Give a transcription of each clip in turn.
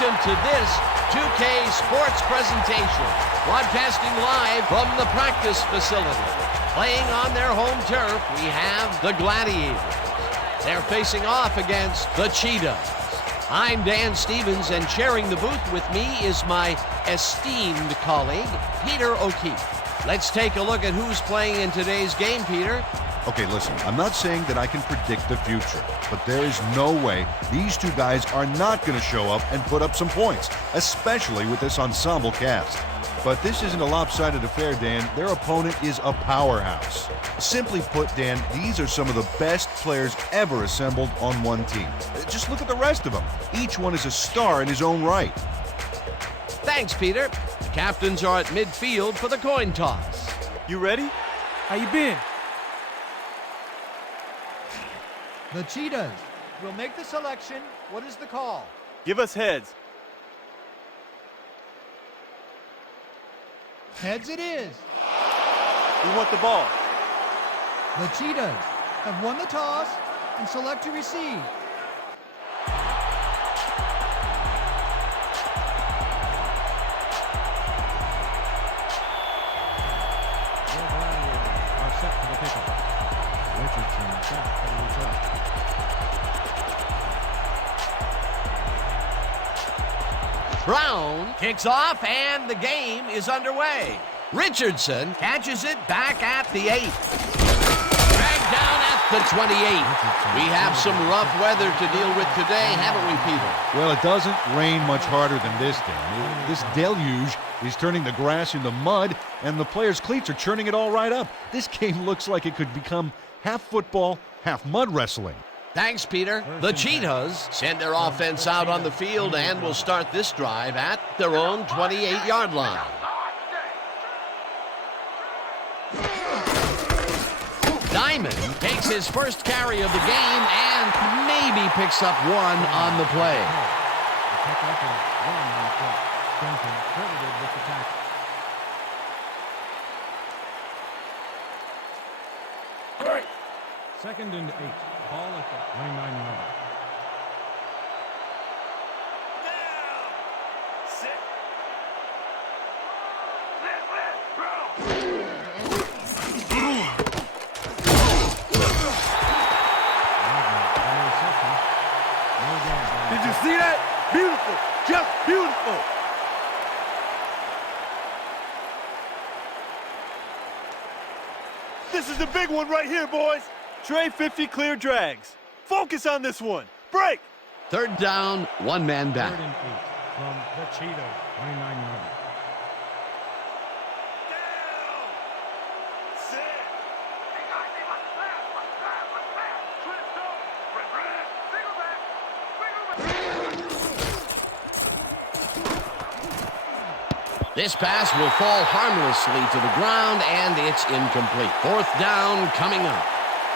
Welcome to this 2K Sports presentation, broadcasting live from the practice facility. Playing on their home turf, we have the Gladiators. They're facing off against the Cheetahs. I'm Dan Stevens, and sharing the booth with me is my esteemed colleague, Peter O'Keefe. Let's take a look at who's playing in today's game, Peter. Okay, listen, I'm not saying that I can predict the future, but there is no way these two guys are not going to show up and put up some points, especially with this ensemble cast. But this isn't a lopsided affair, Dan. Their opponent is a powerhouse. Simply put, Dan, these are some of the best players ever assembled on one team. Just look at the rest of them. Each one is a star in his own right. Thanks, Peter. The captains are at midfield for the coin toss. You ready? How you been? The Cheetahs will make the selection. What is the call? Give us heads. Heads it is. We want the ball. The Cheetahs have won the toss and select to receive. The Gladiators are set for the pickup. Richardson back for the return. Brown kicks off, and the game is underway. Richardson catches it back at the 8. Dragged down at the 28. We have some rough weather to deal with today, haven't we, Peter? Well, it doesn't rain much harder than this, Dan. This deluge is turning the grass into mud, and the players' cleats are churning it all right up. This game looks like it could become half football, half mud wrestling. Thanks, Peter. The Cheetahs send their offense out on the field and will start this drive at their own 28-yard line. Diamond takes his first carry of the game and maybe picks up one on the play. Second and 8. Ball at the 29-yard. Did you see that? Beautiful. Just beautiful. This is the big one right here, boys. Trey 50 clear drags. Focus on this one. Break. Third down, one man back. Third and 8 from the Cheetahs, 29-yard. This pass will fall harmlessly to the ground, and it's incomplete. Fourth down coming up.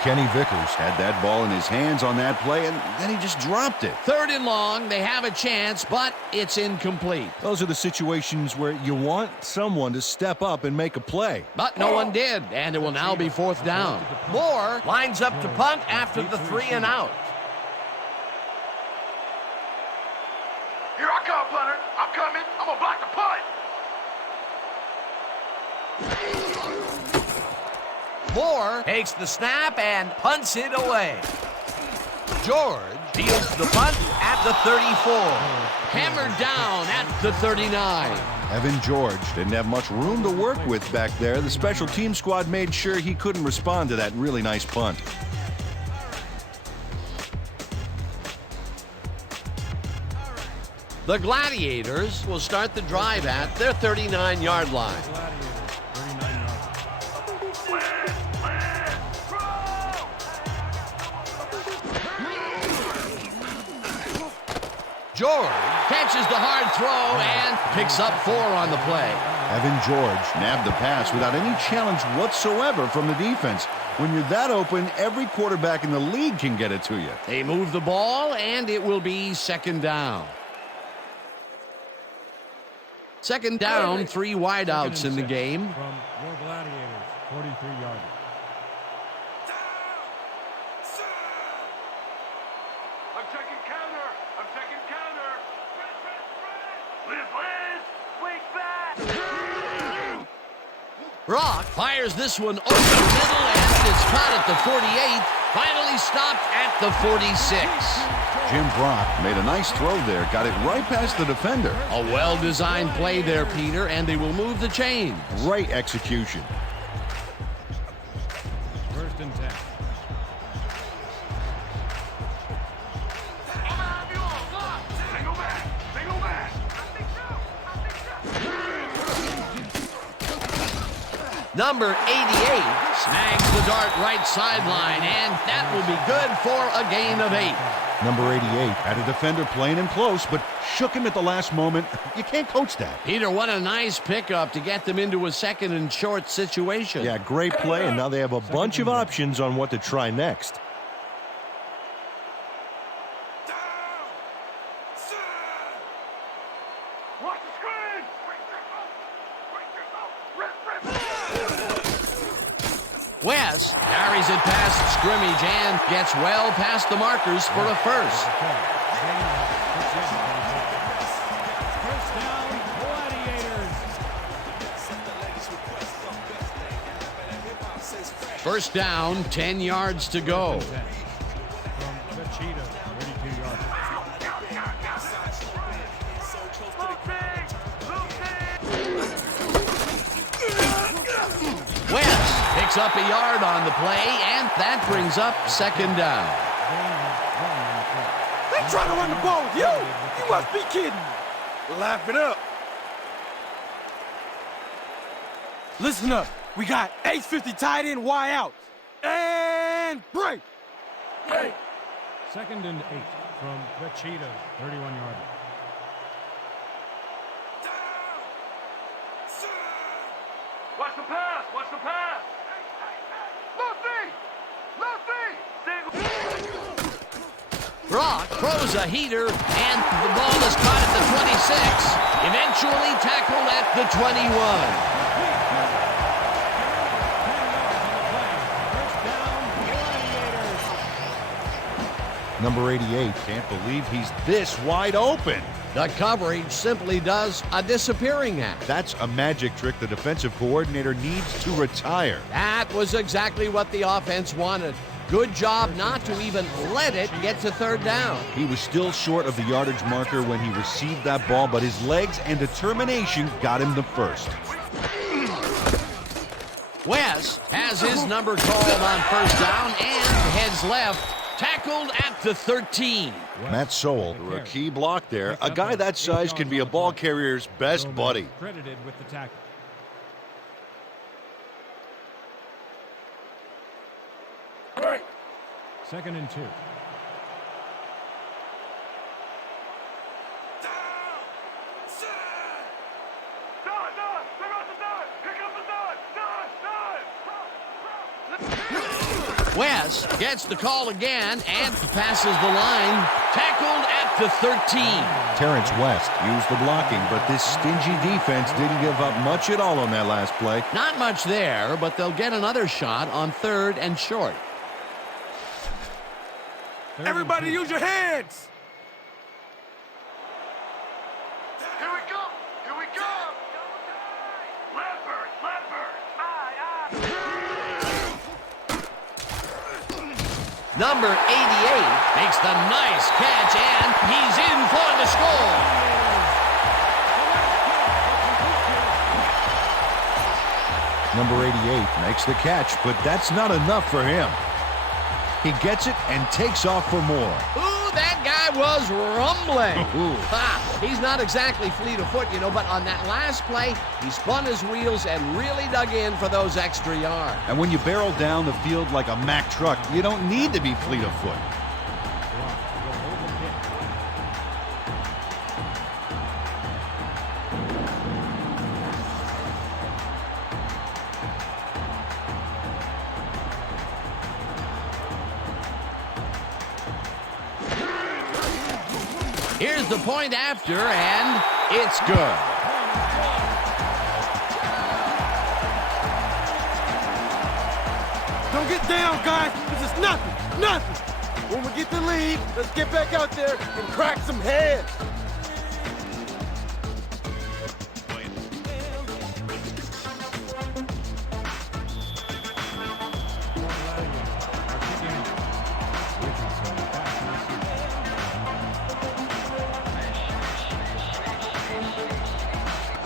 Kenny Vickers had that ball in his hands on that play, and then he just dropped it. Third and long, they have a chance, but it's incomplete. Those are the situations where you want someone to step up and make a play. But no one did, and it will now be fourth down. Moore lines up to punt after the 3 and out. Here I come, punter. I'm coming. I'm going to block the punt. Moore takes the snap and punts it away. George fields the punt at the 34. Hammered down at the 39. Evan George didn't have much room to work with back there. The special team squad made sure he couldn't respond to that really nice punt. The Gladiators will start the drive at their 39-yard line. George catches the hard throw and picks up 4 on the play. Evan George nabbed the pass without any challenge whatsoever from the defense. When you're that open, every quarterback in the league can get it to you. They move the ball, and it will be second down. Second down, 3 wideouts in the game. From your Gladiators, 43-yard. I'm taking counter. I'm taking counter. Brock fires this one over the middle, and it's caught at the 48. Finally stopped at the 46. Jim Brock made a nice throw there, got it right past the defender. A well-designed play there, Peter, and they will move the chains. Great execution. First and 10. Number 88 snags the dart right sideline, and that will be good for a gain of 8. Number 88 had a defender playing him close, but shook him at the last moment. You can't coach that. Peter, what a nice pickup to get them into a second and short situation. Yeah, great play, and now they have a bunch of options on what to try next. West carries it past scrimmage and gets well past the markers for a first. First down, Gladiators. First down, 10 yards to go. From the Cheetahs, 32 yards. West picks up a yard on the play, and that brings up second down. They trying to run the ball with you? You must be kidding. Laugh it up. Listen up. We got ace 50 tight end Y out. And break. Hey. Second and 8 from the Cheetahs, 31-yarder. Watch the pass! Watch the pass! Brock throws a heater, and the ball is caught at the 26, eventually tackled at the 21. Number 88 can't believe he's this wide open. The coverage simply does a disappearing act. That's a magic trick the defensive coordinator needs to retire. That was exactly what the offense wanted. Good job not to even let it get to third down. He was still short of the yardage marker when he received that ball, but his legs and determination got him the first. West has his number called on first down and heads left, tackled at the 13. Matt Sowell, A key block there. A guy that size can be a ball carrier's best buddy. Credited with the tackle. Second and 2. West gets the call again and passes the line, tackled at the 13. Terrence West used the blocking, but this stingy defense didn't give up much at all on that last play. Not much there, but they'll get another shot on third and short. Everybody use your hands. Here we go! Here we go! Leopard! Leopard! Number 88 makes the nice catch, and he's in for the score. Number 88 makes the catch, but that's not enough for him. He gets it and takes off for more. Ooh, that guy was rumbling. Ha, he's not exactly fleet of foot, but on that last play, he spun his wheels and really dug in for those extra yards. And when you barrel down the field like a Mack truck, you don't need to be fleet of foot. Here's the point after, and it's good. Don't get down, guys. This is nothing. Nothing. When we get the lead, let's get back out there and crack some heads.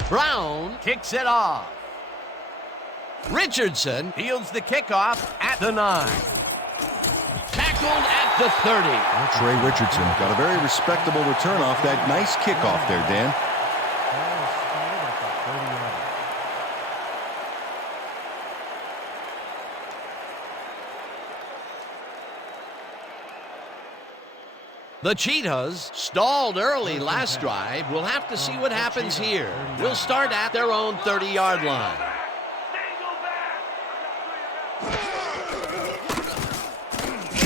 Brown kicks it off. Richardson fields the kickoff at the 9. Tackled at the 30. Trey Richardson got a very respectable return off that nice kickoff there, Dan. Ball is spotted at the 30-yard line. The Cheetahs stalled early last drive. We'll have to see what happens here. We'll start at their own 30-yard line.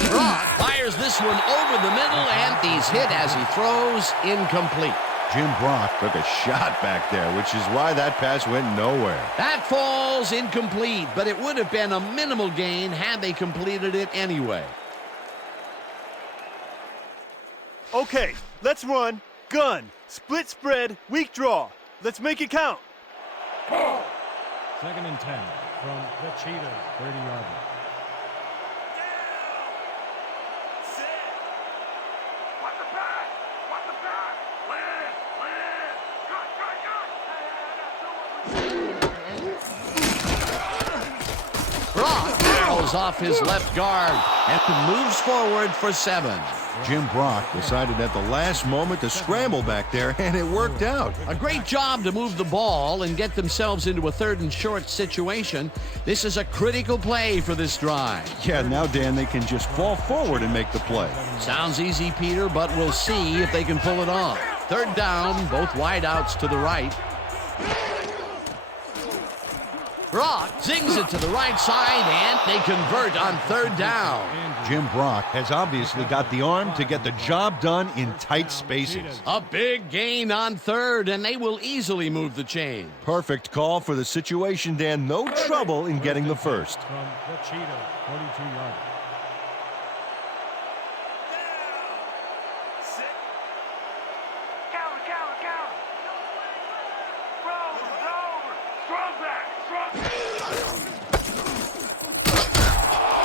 Brock fires this one over the middle, and he's hit as he throws, incomplete. Jim Brock took a shot back there, which is why that pass went nowhere. That falls incomplete, but it would have been a minimal gain had they completed it anyway. Okay, let's run, gun, split spread, weak draw. Let's make it count. 2nd and 10 from the Cheetahs, 30-yard line. Watch the pass! Watch the pass! Cut! Brock barrels off his left guard and moves forward for 7. Jim Brock decided at the last moment to scramble back there, and it worked out. A great job to move the ball and get themselves into a 3rd and short situation. This is a critical play for this drive. Yeah, now, Dan, they can just fall forward and make the play. Sounds easy, Peter, but we'll see if they can pull it off. 3rd down, both wideouts to the right. Brock zings it to the right side, and they convert on 3rd down. Jim Brock has obviously got the arm to get the job done in tight spaces. A big gain on 3rd, and they will easily move the chain. Perfect call for the situation, Dan. No trouble in getting the first. From the Cheetahs, 42-yard line. Count! Throw over! Strong back!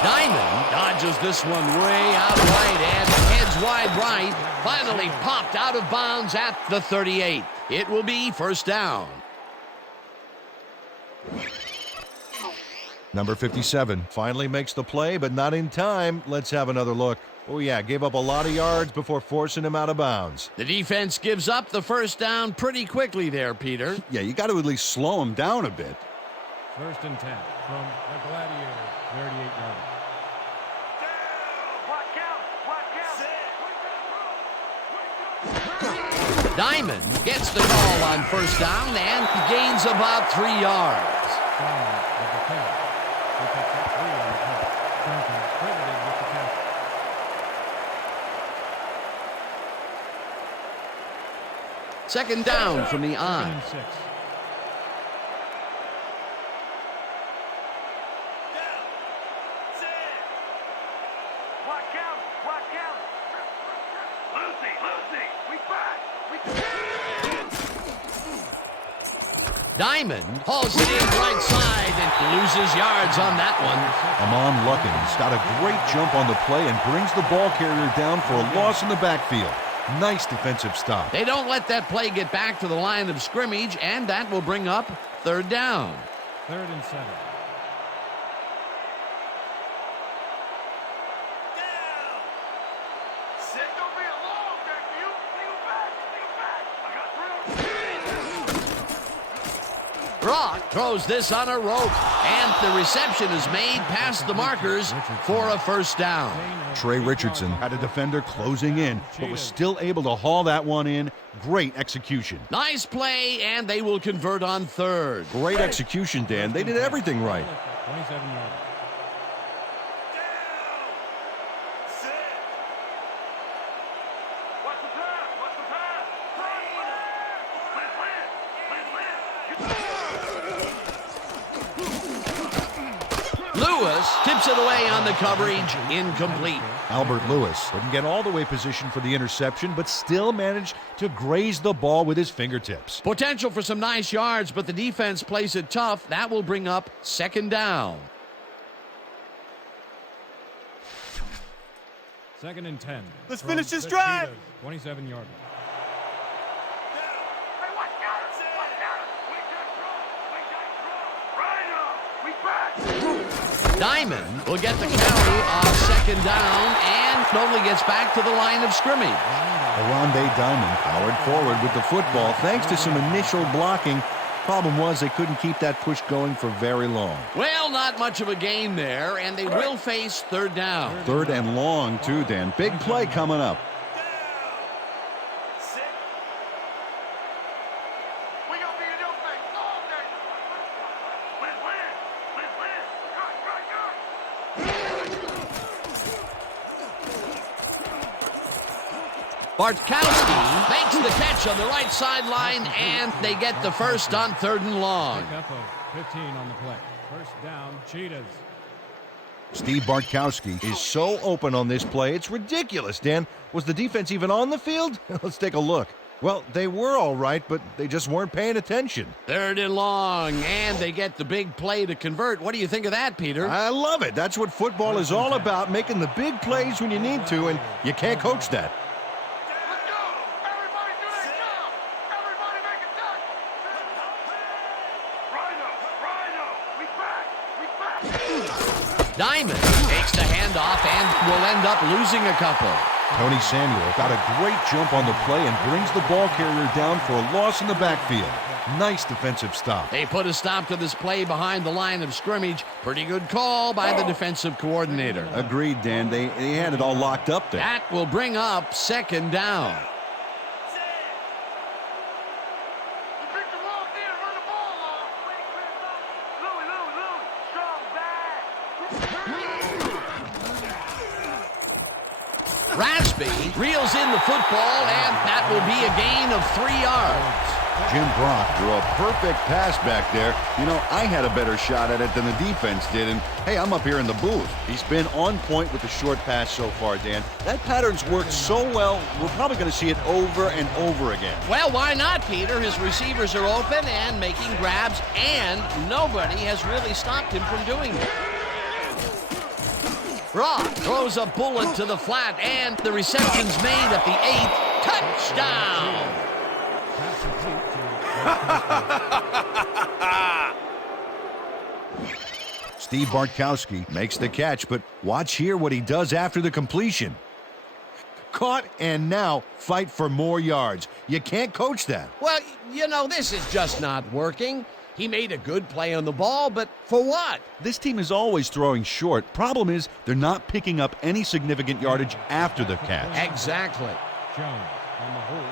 Diamond dodges this one way out right and heads wide right. Finally popped out of bounds at the 38. It will be 1st down. Number 57 finally makes the play, but not in time. Let's have another look. Oh, yeah, gave up a lot of yards before forcing him out of bounds. The defense gives up the 1st down pretty quickly there, Peter. Yeah, you got to at least slow him down a bit. 1st and 10 from the Gladiators, 38-yard line. Diamond gets the call on 1st down and gains about 3 yards. Diamond with the catch. He picks up 3 on the catch. Duncan credited with the catch. 2nd down from the 2nd on. and 6. Diamond hauls it in right side and loses yards on that one. Amon Luckins got a great jump on the play and brings the ball carrier down for a loss in the backfield. Nice defensive stop. They don't let that play get back to the line of scrimmage, and that will bring up 3rd down. 3rd and 7. Brock throws this on a rope, and the reception is made past the markers for a 1st down. Trey Richardson had a defender closing in, but was still able to haul that one in. Great execution. Nice play, and they will convert on 3rd. Great execution, Dan. They did everything right. 27-yard line. Lewis tips it away on the coverage, incomplete. Albert Lewis didn't get all the way positioned for the interception, but still managed to graze the ball with his fingertips. Potential for some nice yards, but the defense plays it tough. That will bring up 2nd down. 2nd and 10. Let's from finish this the drive. Cheetahs, 27-yard line. Hey, watch out! Diamond will get the carry on second down and only gets back to the line of scrimmage. Aronde Diamond powered forward with the football thanks to some initial blocking. Problem was they couldn't keep that push going for very long. Well, not much of a gain there, and they will face third down. Third and long, too, Dan. Big play coming up. We gonna be in your face all day. Win, win, win, win. Bartkowski makes the catch on the right sideline, and they get the first on third and long. Pickup of 15 on the play. First down, Cheetahs. Steve Bartkowski is so open on this play, it's ridiculous, Dan. Was the defense even on the field? Let's take a look. Well, they were all right, but they just weren't paying attention. Third and long, and they get the big play to convert. What do you think of that, Peter? I love it. That's what football is all about, making the big plays when you need to, and you can't coach that. Let's go. Everybody do their job. Everybody make a tackle. Rhino, we back. We back. Diamond takes the handoff and will end up losing a couple. Tony Samuel got a great jump on the play and brings the ball carrier down for a loss in the backfield. Nice defensive stop. They put a stop to this play behind the line of scrimmage. Pretty good call by the defensive coordinator. Agreed, Dan. They had it all locked up there. That will bring up second down. You picked the wrong thing to run the ball off. Louie, strong back. Raspy reels in the football, and that will be a gain of 3 yards. Jim Brock drew a perfect pass back there. You know, I had a better shot at it than the defense did, and hey, I'm up here in the booth. He's been on point with the short pass so far, Dan. That pattern's worked so well, we're probably going to see it over and over again. Well, why not, Peter? His receivers are open and making grabs, and nobody has really stopped him from doing it. Brock throws a bullet to the flat, and the reception's made at the 8th. Touchdown! Steve Bartkowski makes the catch, but watch here what he does after the completion. Caught and now fight for more yards. You can't coach that. Well, you know, this is just not working. He made a good play on the ball, but for what? This team is always throwing short. Problem is, they're not picking up any significant yardage after the catch. Exactly. Jones on the hold.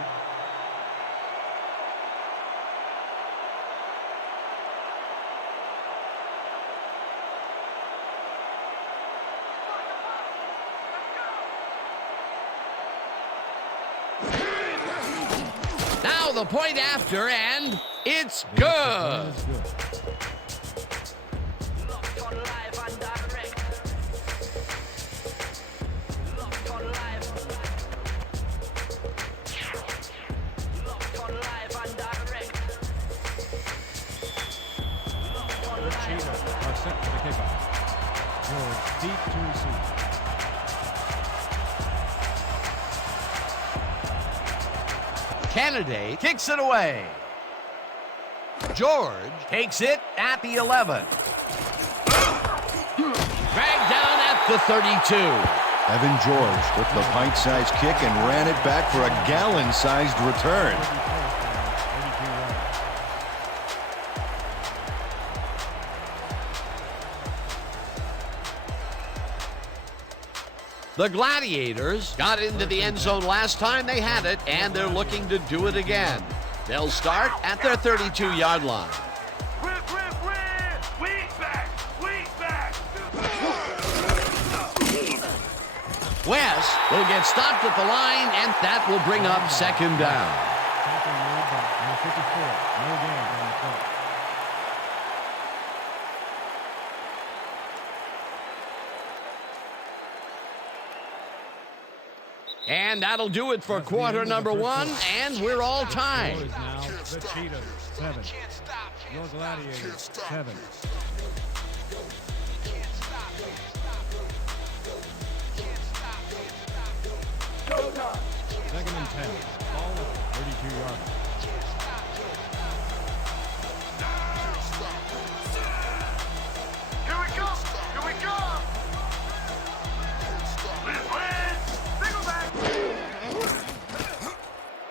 Now the point after, and it's good. Cheetahs are set for the kickoff. George deep to receive. Kennedy kicks it away. George takes it at the 11. Dragged down at the 32. Evan George took the pint-sized kick and ran it back for a gallon-sized return. The Gladiators got into the end zone last time they had it, and they're looking to do it again. They'll start at their 32-yard line. Rip. Weak back. West will get stopped at the line, and that will bring up second down. Tackle made by number 54. No gain on the play. And that'll do it for quarter number 1, and we're all tied. Scores now the Cheetahs 7. Your Gladiators 7. Second and 10. Ball at 32-yard line. Here we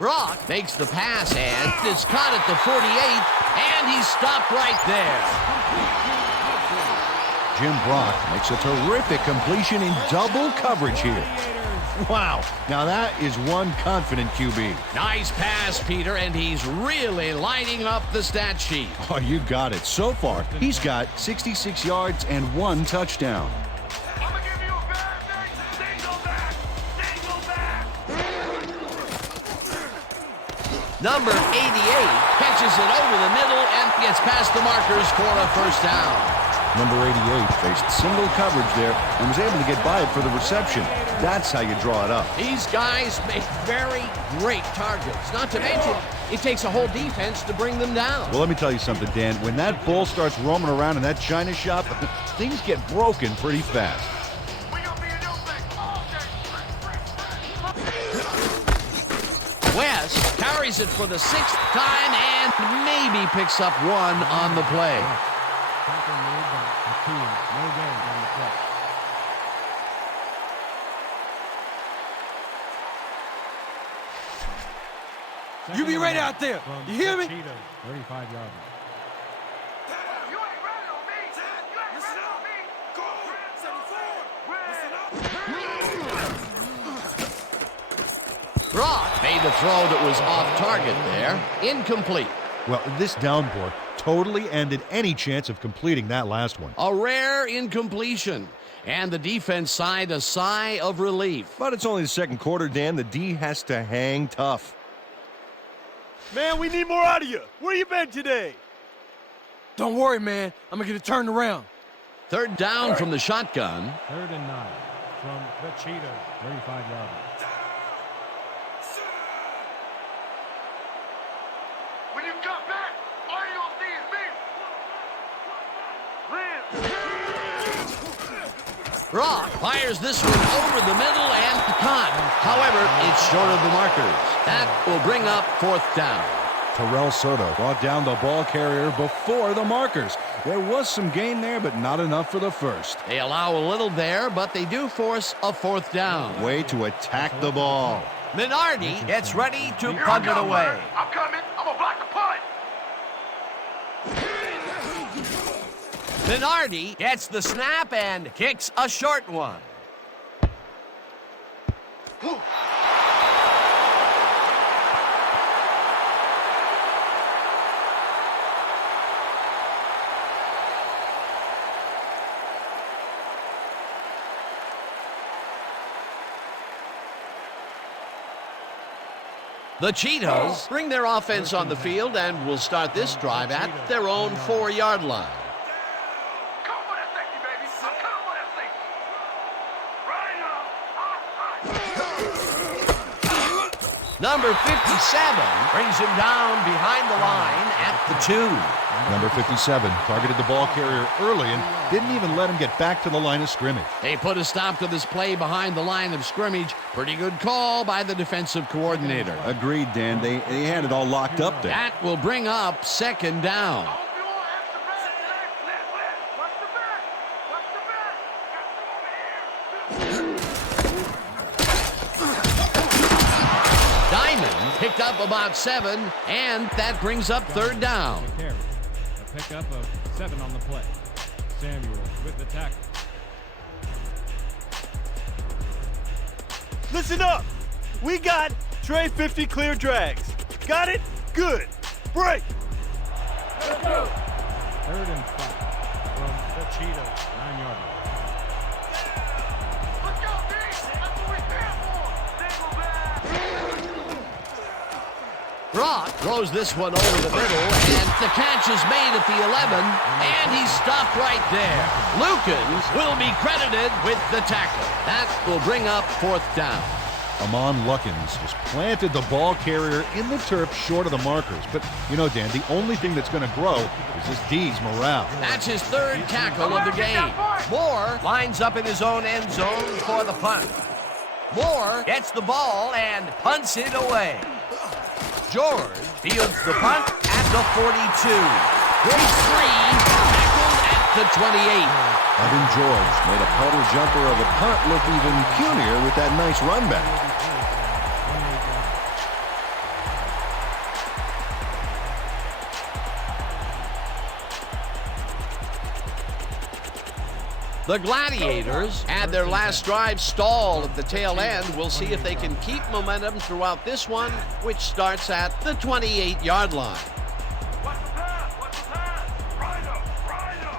Brock makes the pass, and it's caught at the 48, and he's stopped right there. Jim Brock makes a terrific completion in double coverage here. Wow, now that is one confident QB. Nice pass, Peter, and he's really lighting up the stat sheet. Oh, you got it. So far, he's got 66 yards and 1 touchdown. I'm gonna give you a bad thing. Single back. Single back. Number 88 catches it over the middle and gets past the markers for a first down. Number 88 faced single coverage there and was able to get by it for the reception. That's how you draw it up. These guys make very great targets. Not to mention, it takes a whole defense to bring them down. Well, let me tell you something, Dan. When that bull starts roaming around in that china shop, things get broken pretty fast. We gonna be a new thing all day. West carries it for the 6th time and maybe picks up 1 on the play. Tackle made by the team. No gain on the play. You be ready out there. From You hear me? the Cheetahs, 35-yard You ain't ready on me. You ain't ready on me. Go. 74. Brock made the throw that was off target there. Incomplete. Well, this downpour totally ended any chance of completing that last one. A rare incompletion. And the defense sighed a sigh of relief. But it's only the second quarter, Dan. The D has to hang tough. Man, we need more out of you. Where you been today? Don't worry, man. I'm gonna get it turned around. 3rd down from the shotgun. 3rd and 9 from the Cheetahs, 35-yard line. When you come back, all you gonna see is me. Brock fires this one over the middle and caught. However, it's short of the markers. That will bring up 4th down. Terrell Soto brought down the ball carrier before the markers. There was some gain there, but not enough for the first. They allow a little there, but they do force a 4th down. Way to attack the ball. Minardi gets ready to Here I punt it come, away. Leonard. I'm coming. I'm gonna block the punt. Minardi gets the snap and kicks a short one. The Cheetahs bring their offense on the field and will start this drive at their own 4-yard line. Come for that safety, baby. I'm coming for that safety. Right now. Number 57 brings him down behind the line at the 2. Number 57 targeted the ball carrier early and didn't even let him get back to the line of scrimmage. They put a stop to this play behind the line of scrimmage. Pretty good call by the defensive coordinator. Agreed, Dan. They had it all locked up there. That will bring up 2nd down. I hope you all extra bad today. Watch the back. Watch the back. Got some over here. Diamond picked up about 7, and that brings up 3rd down. The carry. A pickup of 7 on the play. Samuel with the tackle. Listen up. We got Trey 50 clear drags. Got it? Good. Break. 3rd and 5 from the Cheetahs, 9-yard line. Let's go, B. That's what we stand for. Single back. Brock throws this one over the middle, and the catch is made at the 11, and he's stopped right there. Lukens will be credited with the tackle. That will bring up 4th down. Amon Luckens just planted the ball carrier in the turf short of the markers. But, you know, Dan, the only thing that's going to grow is this D's morale. That's his 3rd tackle of the game. Moore lines up in his own end zone for the punt. Moore gets the ball and punts it away. George fields the punt at the 42. Breaks free, tackled at the 28. Evan George made a puddle jumper of a punt look even punier with that nice run back. The Gladiators had their last drive stall at the tail end. We'll see if they can keep momentum throughout this one, which starts at the 28-yard line. What's the pass? What's the pass? Rhino!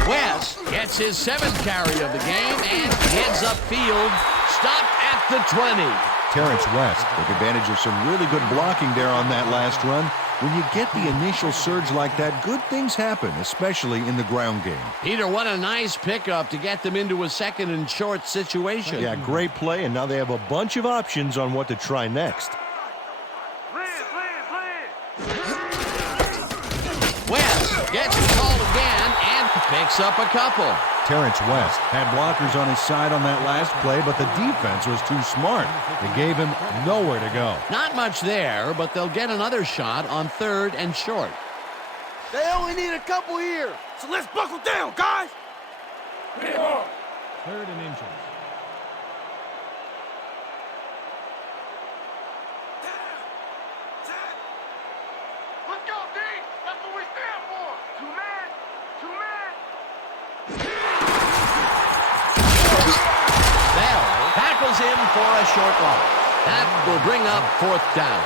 Gun! West gets his 7th carry of the game and heads upfield, stopped at the 20. Terrence West took advantage of some really good blocking there on that last run. When you get the initial surge like that, good things happen, especially in the ground game. Peter, what a nice pickup to get them into a 2nd and short situation. Yeah, great play, and now they have a bunch of options on what to try next. West gets the call again and picks up a couple. Terrence West had blockers on his side on that last play, but the defense was too smart. They gave him nowhere to go. Not much there, but they'll get another shot on 3rd and short. They only need a couple here, so let's buckle down, guys. 3rd and inches. Let's go, D! That's what we stand for! 2 men! 2 men! Bell tackles him for a short loss. That will bring up 4th down.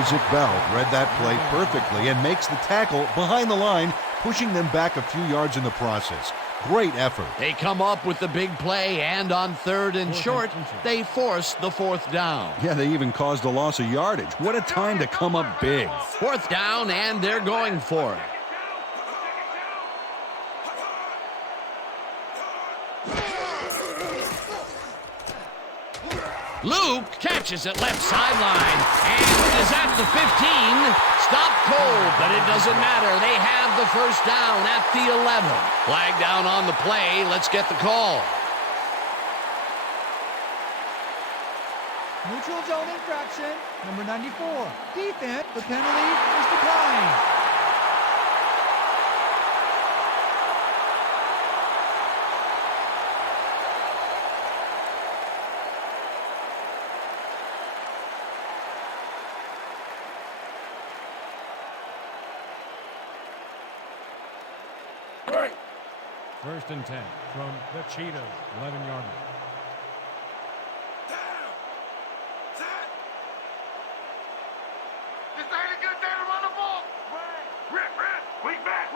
Isaac Bell read that play perfectly and makes the tackle behind the line, pushing them back a few yards in the process. Great effort. They come up with the big play, and on 3rd and short, they force the 4th down. Yeah, they even caused a loss of yardage. What a time to come up big. 4th down, and they're going for it. Luke catches it left sideline and is at the 15. Stopped cold, but it doesn't matter. They have the 1st down at the 11. Flag down on the play. Let's get the call. Neutral zone infraction, number 94. Defense, the penalty is declined. Right! 1st and 10 from the Cheetahs, 11-yard line. This ain't a good day to run the ball! Rip! Weak back!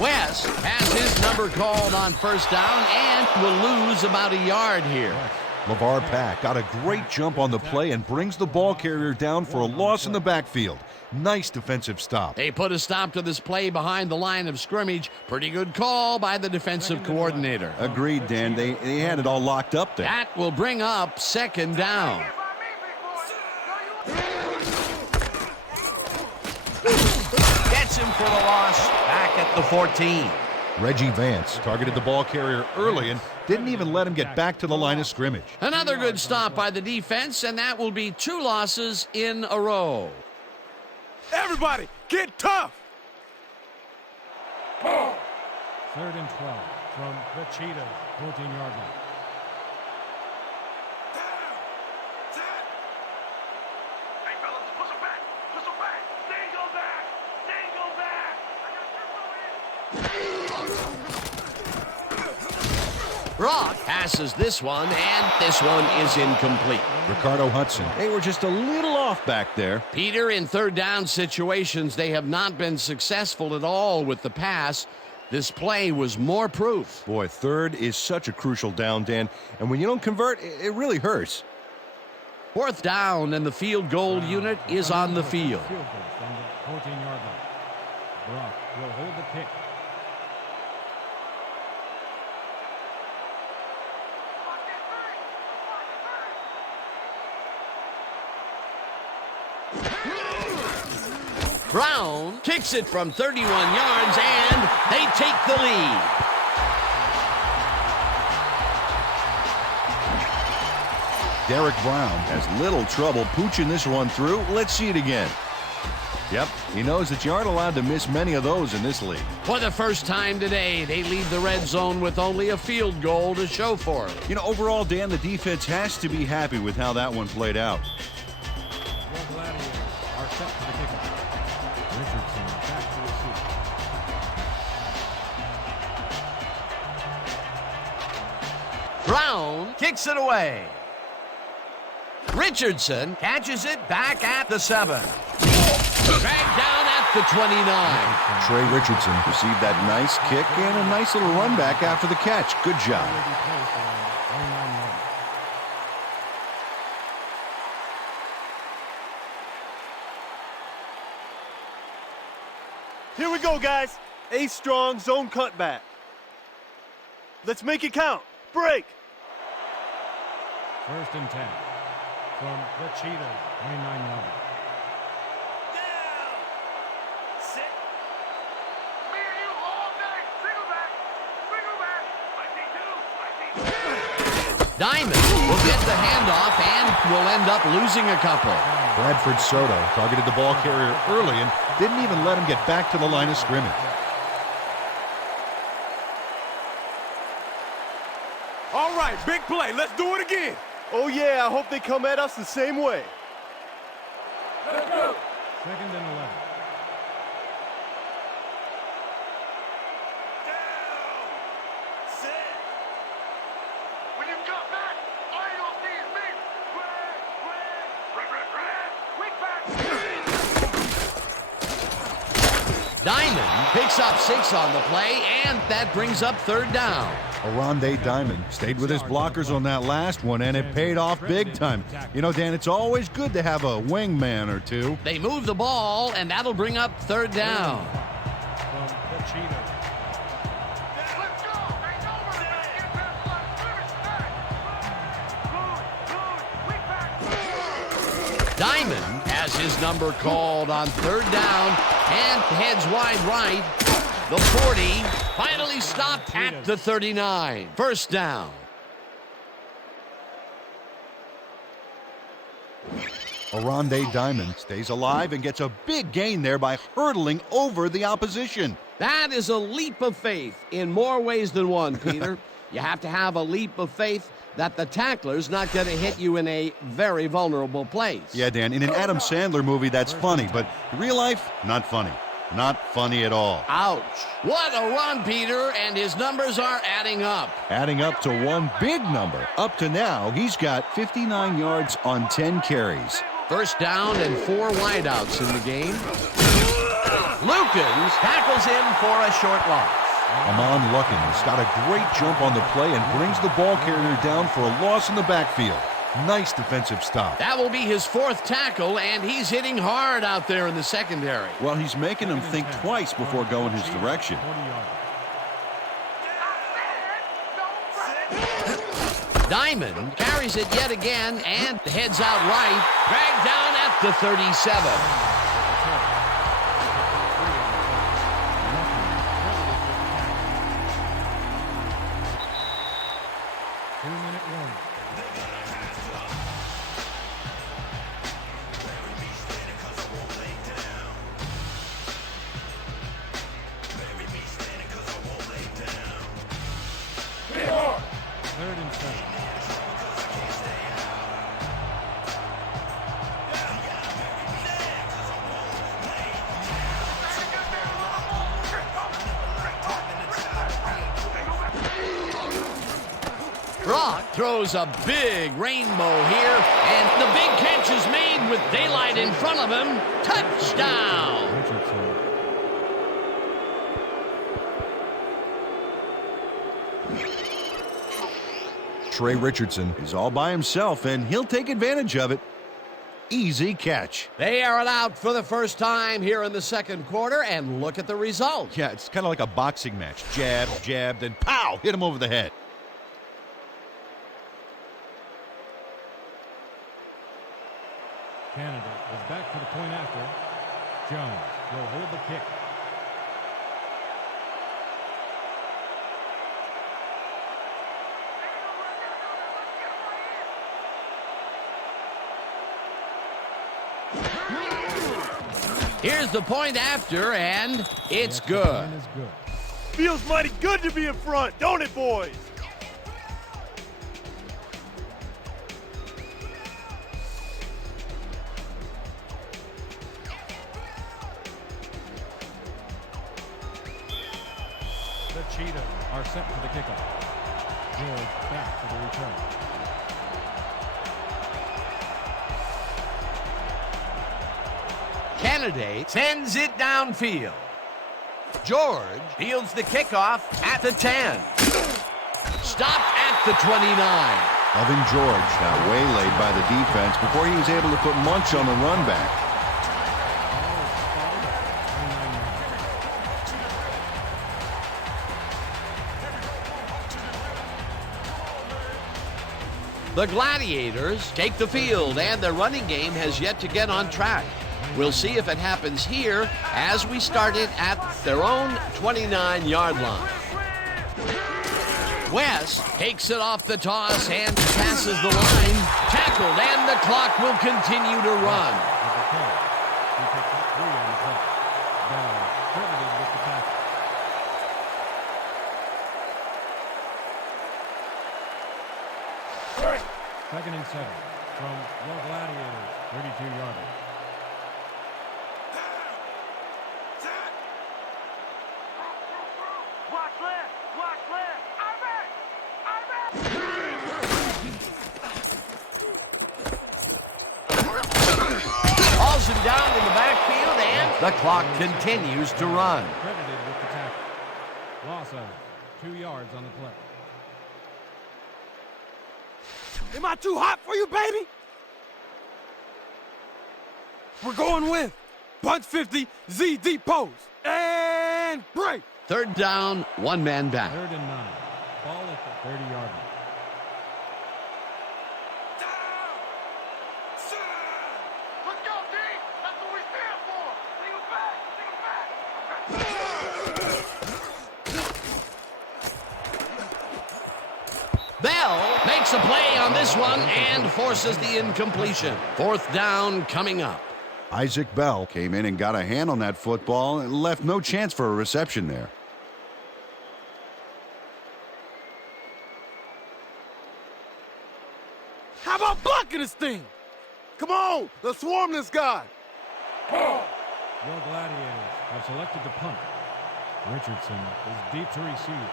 West has his number called on 1st down and will lose about a yard here. LeVar Pack got a great jump on the play and brings the ball carrier down for a loss in the backfield. Nice defensive stop. They put a stop to this play behind the line of scrimmage. Pretty good call by the defensive coordinator. Agreed, Dan. They had it all locked up there. That will bring up 2nd down. Gets him for the loss back at the 14. Reggie Vance targeted the ball carrier early and didn't even let him get back to the line of scrimmage. Another good stop by the defense, and that will be 2 losses in a row. Everybody, get tough. 3rd and 12 from the Cheetahs, 14-yard line. Hey, fellas, push him back! Dingo back! Brock passes this one, and this one is incomplete. Ricardo Hudson. They were just a little off back there. Peter, in 3rd down situations, they have not been successful at all with the pass. This play was more proof. Boy, 3rd is such a crucial down, Dan, and when you don't convert, it really hurts. 4th down, and the field goal unit is on the field. Field goal from the 14-yard line. Brock will hold the kick. Brown kicks it from 31 yards, and they take the lead. Derek Brown Has little trouble pooching this one through. Let's see it again. Yep, he knows that you aren't allowed to miss many of those in this league. For the first time today, they leave the red zone with only a field goal to show for it. You know, overall, Dan, the defense has to be happy with how that one played out. The Gladiators are set for the kickoff. Richardson back to receive. Brown kicks it away. Richardson catches it back at the 7. Dragged down at the 29. Trey Richardson received that nice kick and a nice little run back after the catch. Good job. Here we go, guys. A strong zone cutback. Let's make it count. Break. 1st and 10 from the Cheetahs, 29 yards. Down. Sit. Me and you all day. Single back. Single back. I see 2. I see 2. Diamond will get the handoff and will end up losing a couple. Bradford Soto targeted the ball carrier early and didn't even let him get back to the line of scrimmage. All right, big play. Let's do it again. Oh, yeah, I hope they come at us the same way. Let's go. 2nd and 11. Down. Sit. When you cut back, all you'll see is me. Red. Weak back. Diamond picks up 6 on the play, and that brings up 3rd down. Aronde Diamond stayed with his blockers on that last one, and it paid off big time. You know, Dan, it's always good to have a wingman or two. They move the ball, and that'll bring up 3rd down. From the Cheetahs. Let's go. Ain't over there. Get that flag. Finish. Weak back. Diamond has his number called on 3rd down and heads wide right. The 40 finally stopped at the 39. 1st down. Aronde Diamond stays alive and gets a big gain there by hurdling over the opposition. That is a leap of faith in more ways than one, Peter. You have to have a leap of faith that the tackler's not going to hit you in a very vulnerable place. Yeah, Dan, in an Adam Sandler movie, that's funny, but in real life, not funny. Not funny at all. Ouch. What a run, Peter, and his numbers are adding up. Adding up to one big number. Up to now, he's got 59 yards on 10 carries. 1st down and 4 wideouts in the game. Lukens tackles him for a short loss. Amon Luckens got a great jump on the play and brings the ball carrier down for a loss in the backfield. Nice defensive stop. That will be his 4th tackle, and he's hitting hard out there in the secondary. Well, he's making them think twice before going his direction. 40 yards. Diamond carries it yet again and heads out right, dragged down at the 37. Brock throws a big rainbow here, and the big catch is made with daylight in front of him. Touchdown! Richardson. Trey Richardson He's all by himself, and he'll take advantage of it. Easy catch. They are out for the first time here in the 2nd quarter, and look at the result. Yeah, it's kind of like a boxing match. Jab, jab, then pow, hit him over the head. Canada is back for the point after. Jones will hold the kick. Here's the point after, and it's good. Is good. Feels mighty good to be in front, don't it, boys? Cheetahs are set for the kickoff. George back for the return. Candidate sends it downfield. George fields the kickoff at the 10. Stopped at the 29. Alvin George got waylaid by the defense before he was able to put Munch on the run back. The Gladiators take the field, and their running game has yet to get on track. We'll see if it happens here as we start it at their own 29-yard line. West takes it off the toss and passes the line. Tackled, and the clock will continue to run. He picked up 3 on the play. Bell credited with the tackle. Second and 7 from your Gladiators, 32-yarder. Watch left! Watch left! Hauls him down in the backfield, and the clock continues to run. Credited with the tackle. Loss of 2 yards on the play. Am I too hot for you, baby? We're going with punch 50, Z deep pose, and break. Third down, one man back. 3rd and 9. Ball at the 30-yard line. Let's go, D! That's what we stand for! Take him back! Bell makes a play on this one and forces the incompletion. 4th down coming up. Isaac Bell came in and got a hand on that football and left no chance for a reception there. How about blocking this thing? Come on, let's swarm this guy. Your Gladiators have selected to punt. Richardson is deep to receive.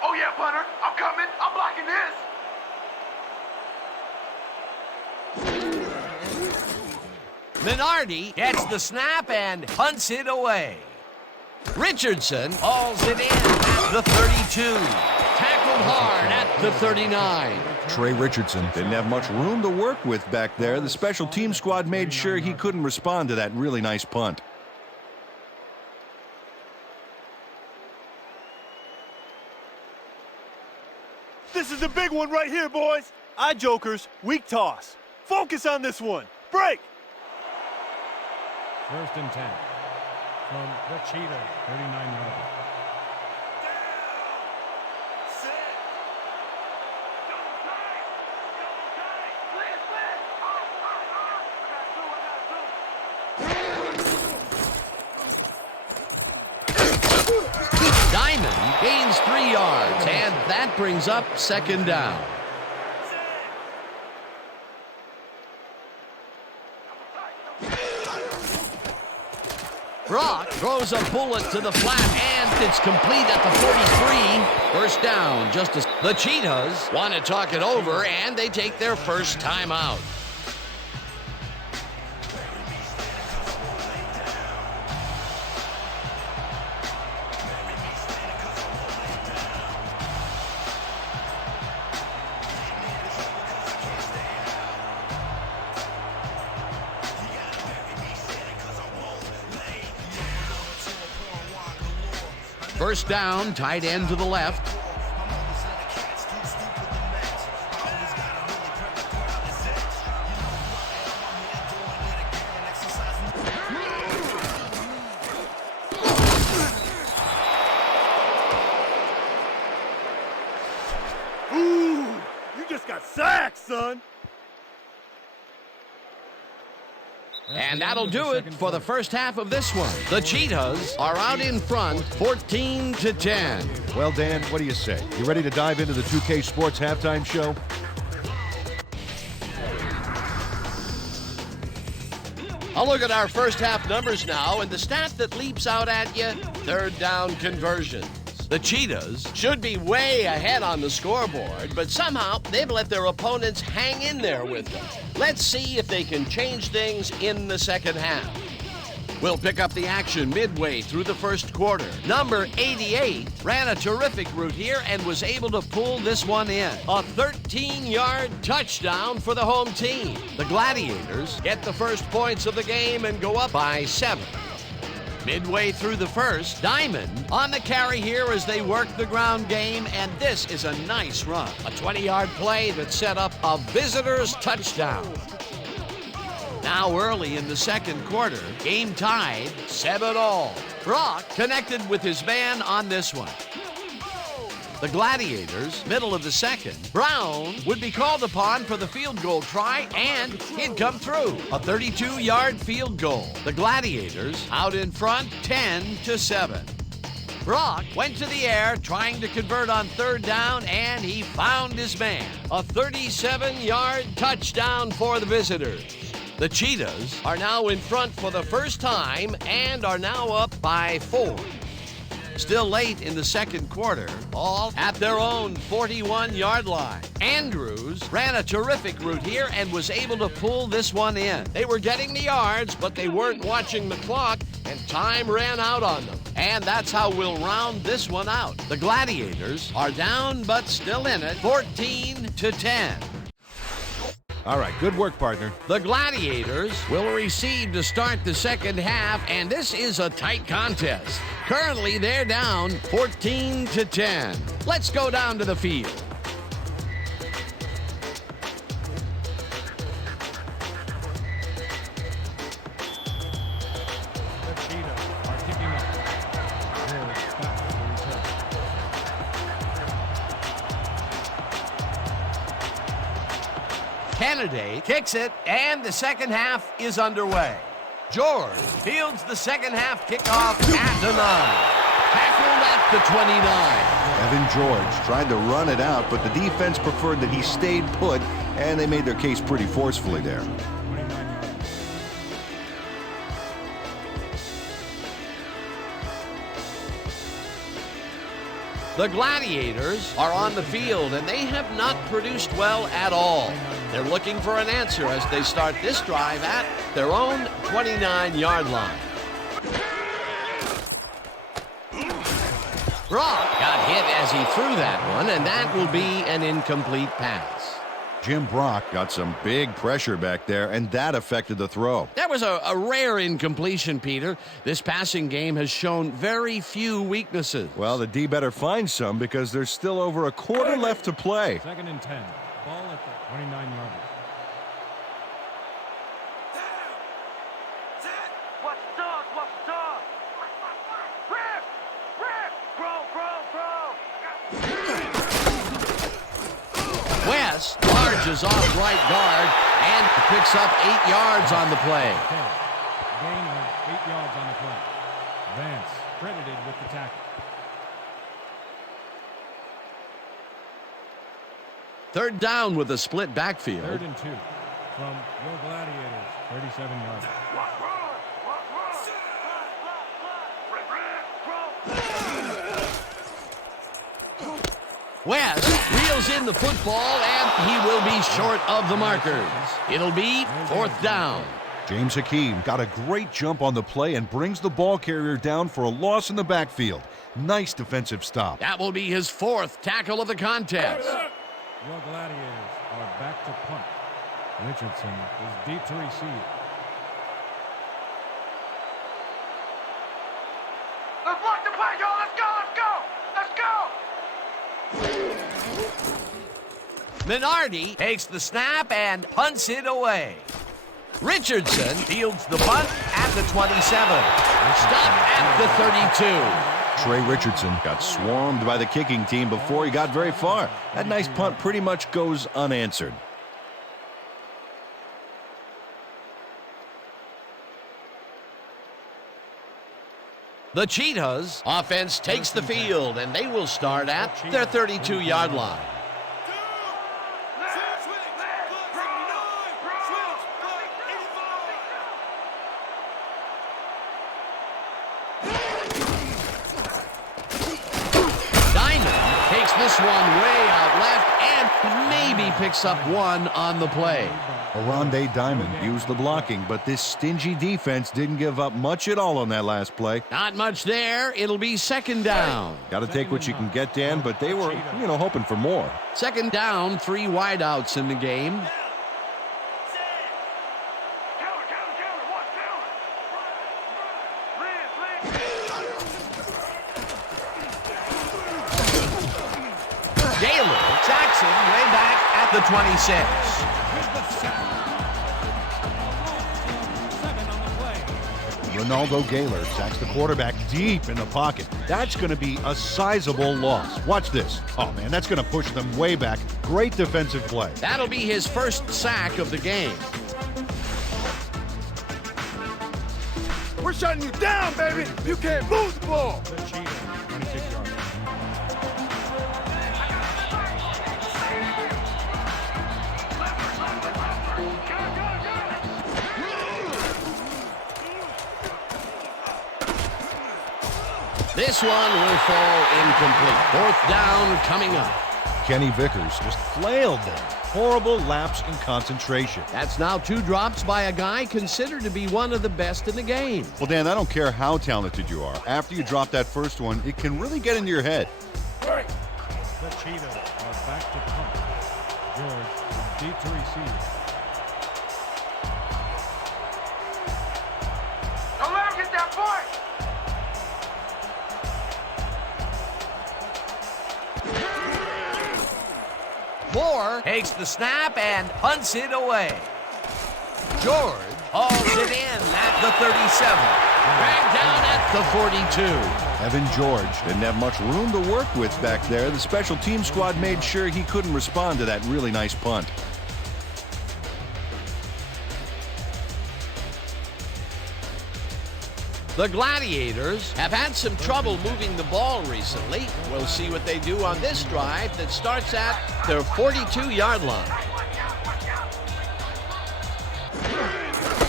Oh yeah, punter! I'm coming! I'm blocking this! Minardi gets the snap and punts it away. Richardson hauls it in at the 32. Tackled hard at the 39. Trey Richardson Didn't have much room to work with back there. The special team squad made sure he couldn't respond to that really nice punt. This is the big one right here, boys. Eye jokers, weak toss. Focus on this one. Break. 1st and 10 from the Cheetah, 39-yarder. Diamond gains 3 yards, and that brings up 2nd down. Brock throws a bullet to the flat, and it's complete at the 43. 1st down, just as the Cheetahs want to talk it over, and they take their first time out. First down, tight end to the left. Ooh, you just got sacked, son. And that'll do it for the first half of this one. The Cheetahs are out in front, 14-10. Well, Dan, what do you say? You ready to dive into the 2K Sports halftime show? I'll look at our first half numbers now, and the stat that leaps out at you, third down conversions. The Cheetahs should be way ahead on the scoreboard, but somehow they've let their opponents hang in there with them. Let's see if they can change things in the second half. We'll pick up the action midway through the first quarter. Number 88 ran a terrific route here and was able to pull this one in. A 13-yard touchdown for the home team. The Gladiators get the first points of the game and go up by 7. Midway through the first, Diamond on the carry here as they work the ground game, and this is a nice run. A 20-yard play that set up a visitor's touchdown. Now early in the second quarter, game tied 7-all. Brock connected with his man on this one. The Gladiators, middle of the second, Brown would be called upon for the field goal try, and he'd come through. A 32-yard field goal. The Gladiators out in front 10-7. Brock went to the air trying to convert on third down, and he found his man. A 37-yard touchdown for the visitors. The Cheetahs are now in front for the first time and are now up by 4. Still late in the second quarter, all at their own 41-yard line. Andrews ran a terrific route here and was able to pull this one in. They were getting the yards, but they weren't watching the clock, and time ran out on them. And that's how we'll round this one out. The Gladiators are down, but still in it, 14-10. All right, good work, partner. The Gladiators will receive to start the second half, and this is a tight contest. Currently, they're down 14-10. Let's go down to the field. The Cheetahs are kicking up. Ward back for the return. Kennedy kicks it, and the second half is underway. George fields the second half kickoff at the 9. Tackled at the 29. Evan George tried to run it out, but the defense preferred that he stayed put, and they made their case pretty forcefully there. 29 yards. The Gladiators are on the field, and they have not produced well at all. They're looking for an answer as they start this drive at their own 29-yard line. Brock got hit as he threw that one, and that will be an incomplete pass. Jim Brock got some big pressure back there, and that affected the throw. That was a rare incompletion, Peter. This passing game has shown very few weaknesses. Well, the D better find some because there's still over a quarter left to play. 2nd and 10. Ball at the 29-yard line. Watch the dog, watch the dog. Rip, rip, bro. West charges off right guard and picks up 8 yards on the play. Okay. Gain of 8 yards on the play. Vance credited with the tackle. Third down with a split backfield. 3rd and 2 from your Gladiators, 37 yards. West reels in the football, and he will be short of the markers. It'll be 4th down. James Hakeem got a great jump on the play and brings the ball carrier down for a loss in the backfield. Nice defensive stop. That will be his 4th tackle of the contest. Your Gladiators are back to punt. Richardson is deep to receive. Let's block the play, y'all. Let's go, let's go, let's go. Minardi takes the snap and punts it away. Richardson fields the punt at the 27. Stop at the 32. Trey Richardson got swarmed by the kicking team before he got very far. That nice punt pretty much goes unanswered. The Cheetahs offense takes the field, and they will start at their 32-yard line. this one way out left and maybe picks up one on the play. Arondé Diamond Used the blocking, but this stingy defense didn't give up much at all on that last play. Not much there. It'll be second down. Got to take what you can get, Dan, but they were, hoping for more. Second down, 3 wideouts in the game. Gaylor Jackson way back at the 26. Ronaldo Gaylor sacks the quarterback deep in the pocket. That's going to be a sizable loss. Watch this. Oh, man, that's going to push them way back. Great defensive play. That'll be his first sack of the game. We're shutting you down, baby. You can't move the ball. The cheetah, 26 yards. This one will fall incomplete. Fourth down coming up. Kenny Vickers just flailed them. Horrible lapse in concentration. That's now 2 drops by a guy considered to be one of the best in the game. Well, Dan, I don't care how talented you are. After you drop that first one, it can really get into your head. The cheetahs are back to punt. George is deep to receive. Don't let him get that point! Moore takes the snap and punts it away. George hauls it in at the 37. Dragged down at the 42. Evan George Didn't have much room to work with back there. The special team squad made sure he couldn't respond to that really nice punt. The Gladiators have had some trouble moving the ball recently. We'll see what they do on this drive that starts at their 42-yard line.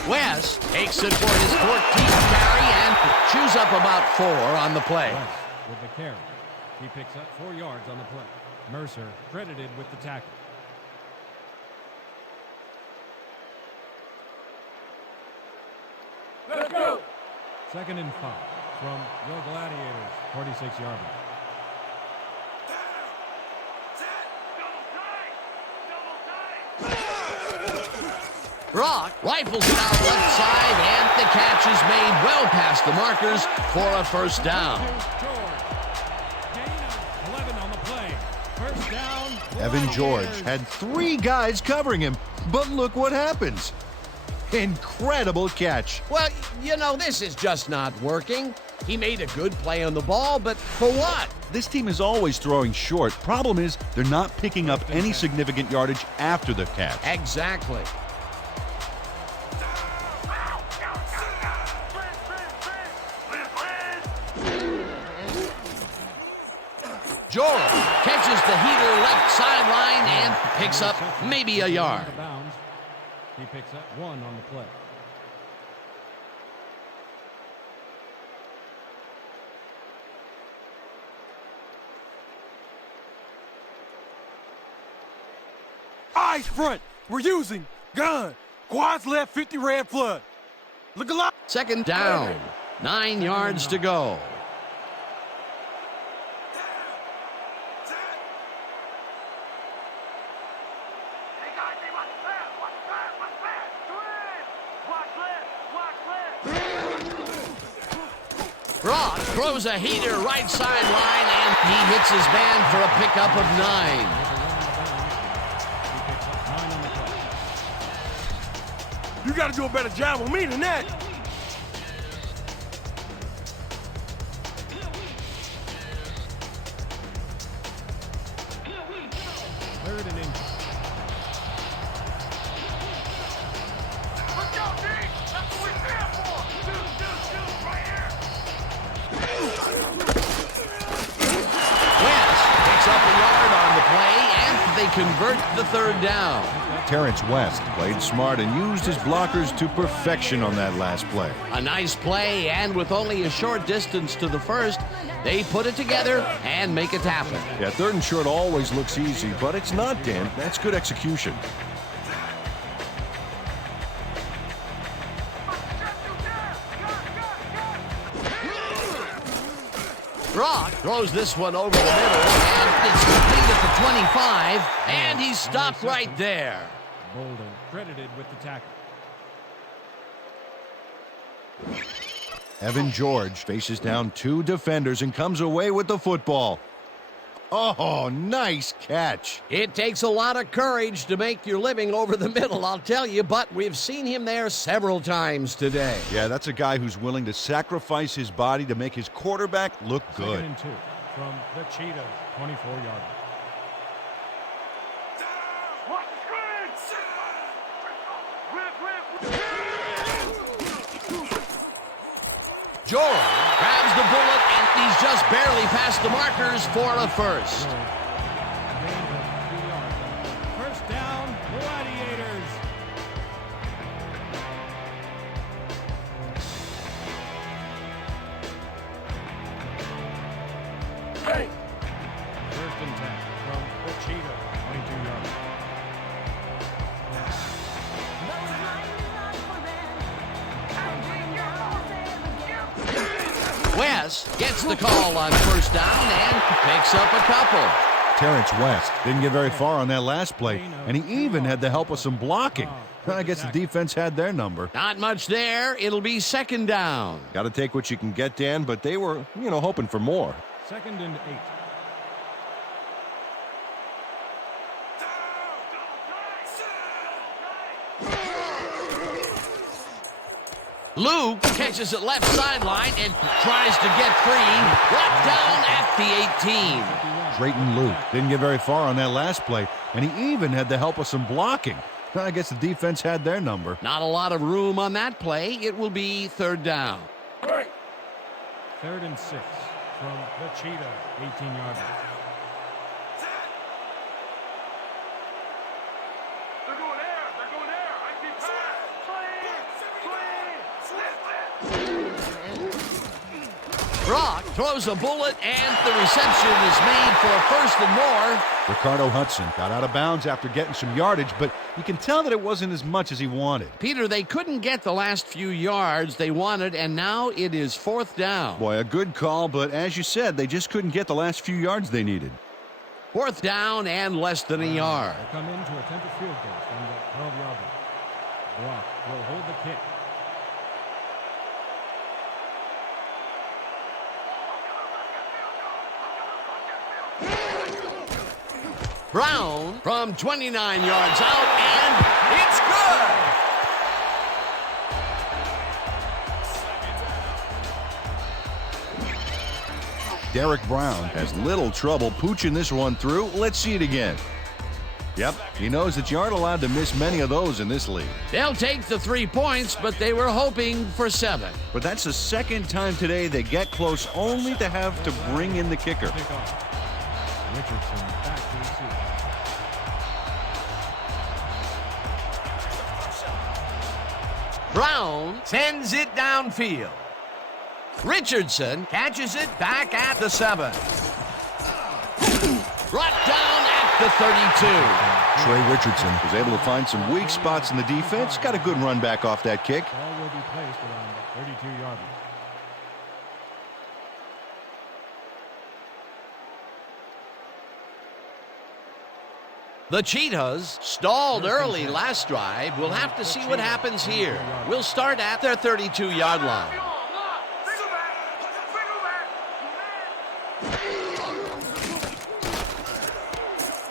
West takes it for his 14th carry and chews up about 4 on the play. West with the carry. He picks up 4 yards on the play. Mercer credited with the tackle. Let's go. Second and 5 from your Gladiators, 46-yard line. Brock rifles it out left side, and the catch is made well past the markers for a first down. Gain of 11 on the play. First down. Evan George Had 3 guys covering him, but look what happens. Incredible catch. Well, this is just not working. He made a good play on the ball, but for what? This team is always throwing short. Problem is, they're not picking up any significant yardage after the catch. Exactly. George catches the heater left sideline and picks up maybe a yard. Out of bounds. He picks up 1 on the play. Eyes front. We're using gun. Quads left, 50 red flood. Look alive. Second down. 9 yards to go. Hey guys, hey, watch that! Watch that! Watch that! Twin! Watch left! Watch left! Brock throws a heater right sideline, and he hits his man for a pickup of 9. He picks up 9 on the play. You got to do a better job with me than that. Third and inch. Let's go, D! That's what we're here for! Shoot, right here! West picks up a yard on the play, and they convert the third down. Terrence West Played smart and used his blockers to perfection on that last play. A nice play, and with only a short distance to the first, They put it together and make it happen. Yeah, 3rd and short always looks easy, but it's not, Dan. That's good execution. Brock throws this one over the middle, and it's complete at the 25, and he's stopped right there. Bolden credited with the tackle. Evan George faces down 2 defenders and comes away with the football. Oh, nice catch. It takes a lot of courage to make your living over the middle, I'll tell you, but we've seen him there several times today. Yeah, that's a guy who's willing to sacrifice his body to make his quarterback look good. 2nd and 2 from the Cheetahs, 24-yard. George grabs the bullet, and he's just barely past the markers for a first. First down, Gladiators. First and 10 from the Cheetahs, 22-yard. West gets the call on first down and picks up a couple. Terrence West didn't get very far on that last play, and he even had the help of some blocking. I guess the defense had their number. Not much there. It'll be 2nd down. Got to take what you can get, Dan, but they were, hoping for more. 2nd and 8. Luke catches it left sideline and tries to get free. Brought down at the 18. Drayton Luke didn't get very far on that last play, and he even had the help of some blocking. I guess the defense had their number. Not a lot of room on that play. It will be 3rd down. 3rd and 6 from the Cheetah, 18-yard line. They're going there. They're going there. I see pass. Brock throws a bullet, and the reception is made for a 1st and more. Ricardo Hudson got out of bounds after getting some yardage, but you can tell that it wasn't as much as he wanted. Peter, they couldn't get the last few yards they wanted, and now it is 4th down. Boy, a good call, but as you said, they just couldn't get the last few yards they needed. 4th down and less than a yard. They come in to attempt a field goal from the 12-yard line. Brock will hold the kick. Brown from 29 yards out, and it's good! Derek Brown Has little trouble pooching this one through. Let's see it again. Yep, he knows that you aren't allowed to miss many of those in this league. They'll take the 3 points, but they were hoping for 7. But that's the 2nd time today they get close, only to have to bring in the kicker. Kickoff. Richardson back to receive. Brown sends it downfield. Richardson catches it back at the 7. Brought down at the 32. Trey Richardson was able to find some weak spots in the defense. Got a good run back off that kick. Ball will be placed around the 32-yard line. The Cheetahs stalled early last drive. We'll have to see what happens here. We'll start at their 32-yard line.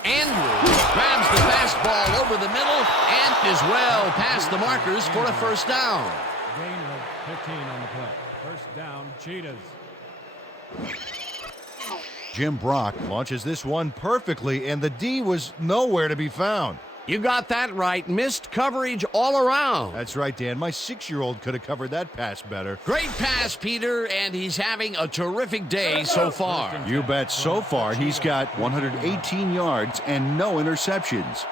Andrews grabs the fastball over the middle and is well past the markers for a 1st down. Gain of 15 on the play. 1st down, Cheetahs. Jim Brock launches this one perfectly, and the D was nowhere to be found. You got that right. Missed coverage all around. That's right, Dan. My 6-year-old could have covered that pass better. Great pass, Peter, and he's having a terrific day so far. You bet. So far, he's got 118 yards and no interceptions.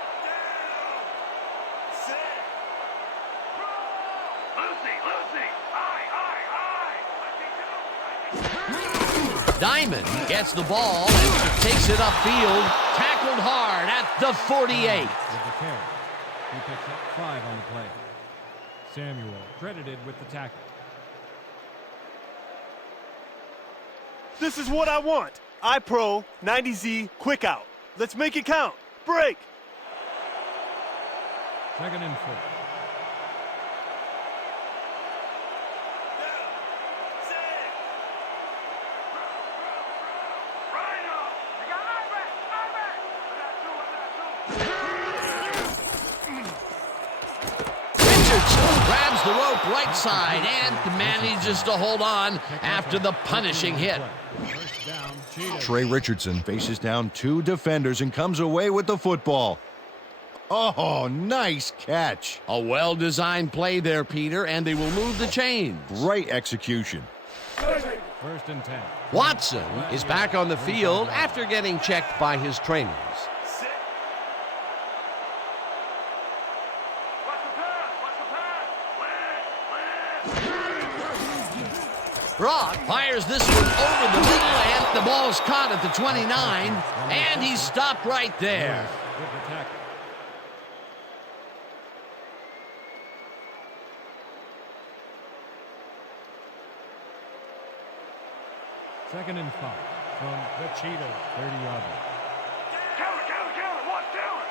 Diamond gets the ball and takes it upfield. Tackled hard at the 48. With the carry. He picks up 5 on the play. Samuel credited with the tackle. This is what I want. iPro 90Z quick out. Let's make it count. Break. 2nd and 4. Grabs the rope right side and manages to hold on after the punishing hit. First down, Cheetahs. Trey Richardson faces down 2 defenders and comes away with the football. Oh, nice catch. A well-designed play there, Peter, and they will move the chains. Great execution. 1st and 10. Watson is back on the field after getting checked by his trainers. Brock fires this one over the middle, and the ball's caught at the 29, and he's stopped right there. With the tackle. Second and 5 from the Cheetahs, 30-yard line. Count, watch down.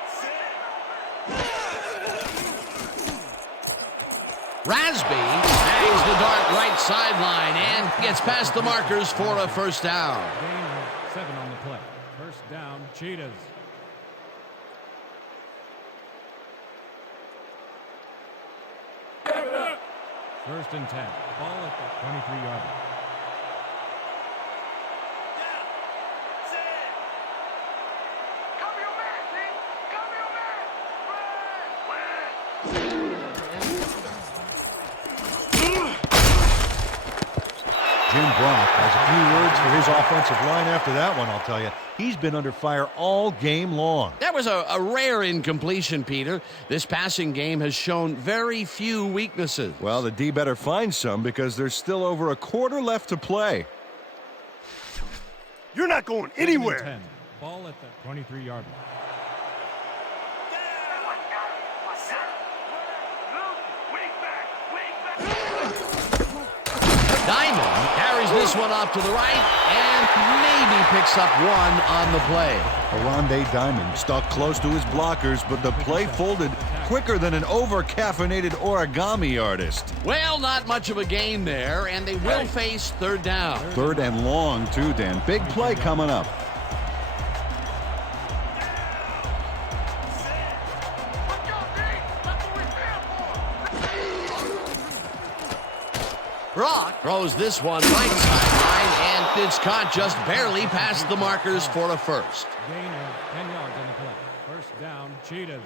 Rasby bangs the dart right sideline and gets past the markers for a first down. Gain of 7 on the play. First down, Cheetahs. First and 10. Ball at the 23-yard line. Jim Brock has a few words for his offensive line after that one, I'll tell you. He's been under fire all game long. That was a rare incompletion, Peter. This passing game has shown very few weaknesses. Well, the D better find some because there's still over a quarter left to play. You're not going Second and anywhere. 10. Ball at the 23-yard line. Diamond carries this one off to the right and maybe picks up 1 on the play. Arande Diamond Stuck close to his blockers, but the play folded quicker than an over-caffeinated origami artist. Well, not much of a gain there, and they will face 3rd down. 3rd and long, too, Dan. Big play coming up. Brock throws this one right sideline, and it's caught just barely past the markers for a first. Gain of 10 yards on the play. First down, Cheetahs.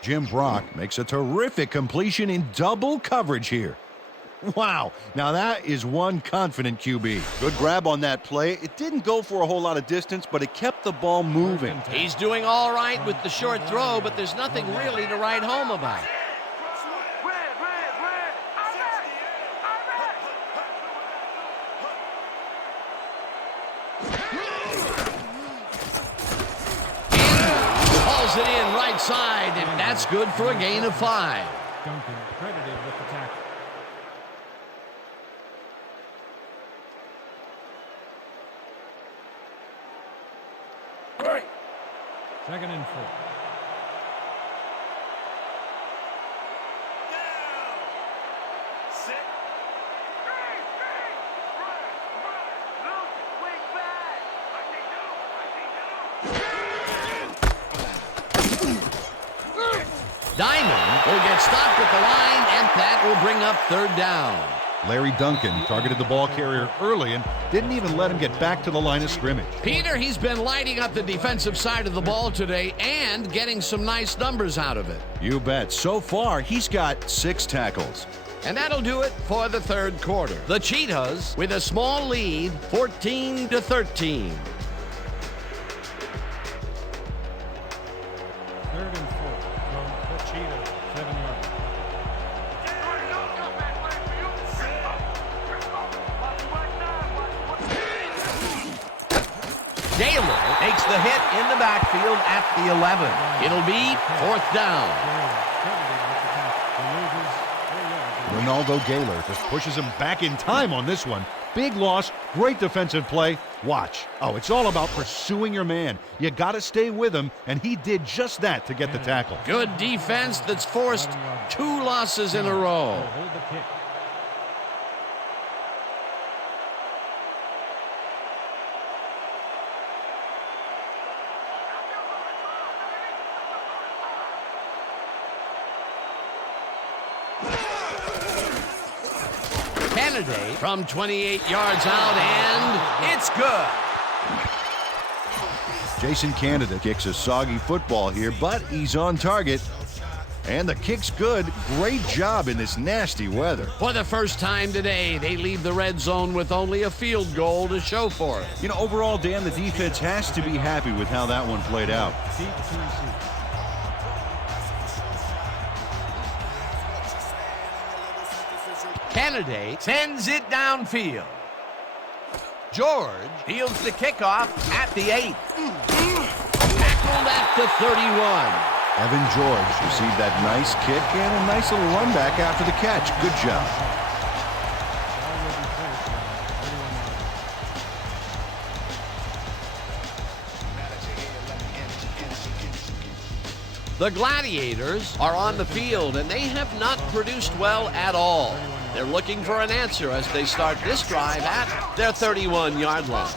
Jim Brock makes a terrific completion in double coverage here. Wow, now that is one confident QB. Good grab on that play. It didn't go for a whole lot of distance, but it kept the ball moving. He's doing all right with the short throw, but there's nothing really to write home about. Hauls it in right side, and that's good for a gain of 5. Duncan credited with the tackle. Second and 4. Diamond will get stopped at the line, and that will bring up 3rd down. Larry Duncan targeted the ball carrier early and didn't even let him get back to the line of scrimmage. Peter, he's been lighting up the defensive side of the ball today and getting some nice numbers out of it. You bet. So far, he's got 6 tackles. And that'll do it for the 3rd quarter. The Cheetahs with a small lead, 14-13. 3rd and 4 from the Cheetahs, 7-yard line. the hit in the backfield at the 11. It'll be 4th down. Ronaldo Gaylor just pushes him back in time on this one. Big loss, great defensive play. Watch. Oh, it's all about pursuing your man. You got to stay with him, and he did just that to get the tackle. Good defense that's forced 2 losses in a row. Hold the kick. Kennedy from 28 yards out, and it's good. Jason Canada kicks a soggy football here, but he's on target. And the kick's good. Great job in this nasty weather. For the first time today, they leave the red zone with only a field goal to show for it. You know, overall, Dan, the defense has to be happy with how that one played out. Deep to receive. Kennedy sends it downfield. George fields the kickoff at the 8. Tackled at the 31. Evan George received that nice kick and a nice little run back after the catch. Good job. The Gladiators are on the field, and they have not produced well at all. They're looking for an answer as they start this drive at their 31-yard line.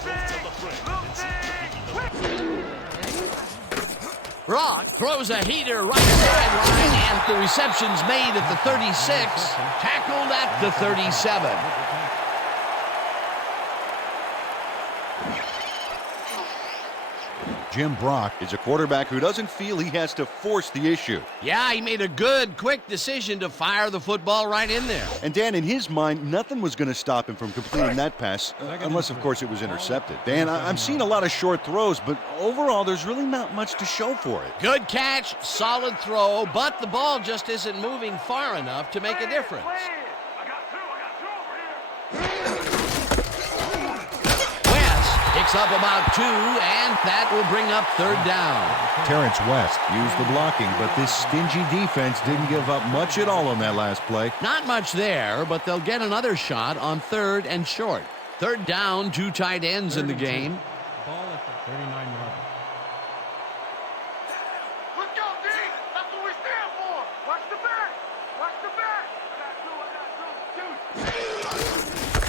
Brock throws a heater right sideline, and the reception's made at the 36, tackled at the 37. Jim Brock is a quarterback who doesn't feel he has to force the issue. Yeah, he made a good, quick decision to fire the football right in there. And Dan, in his mind, nothing was going to stop him from completing that pass, unless, of course, it was intercepted. Dan, I'm seeing a lot of short throws, but overall, there's really not much to show for it. Good catch, solid throw, but the ball just isn't moving far enough to make a difference. Picks up about 2, and that will bring up 3rd down. Terrence West used the blocking, but this stingy defense didn't give up much at all on that last play. Not much there, but they'll get another shot on 3rd and short. 3rd down, 2 tight ends in the game. Ball at the 39-yard. Let's go, D! That's what we stand for! Watch the back! Watch the back! I got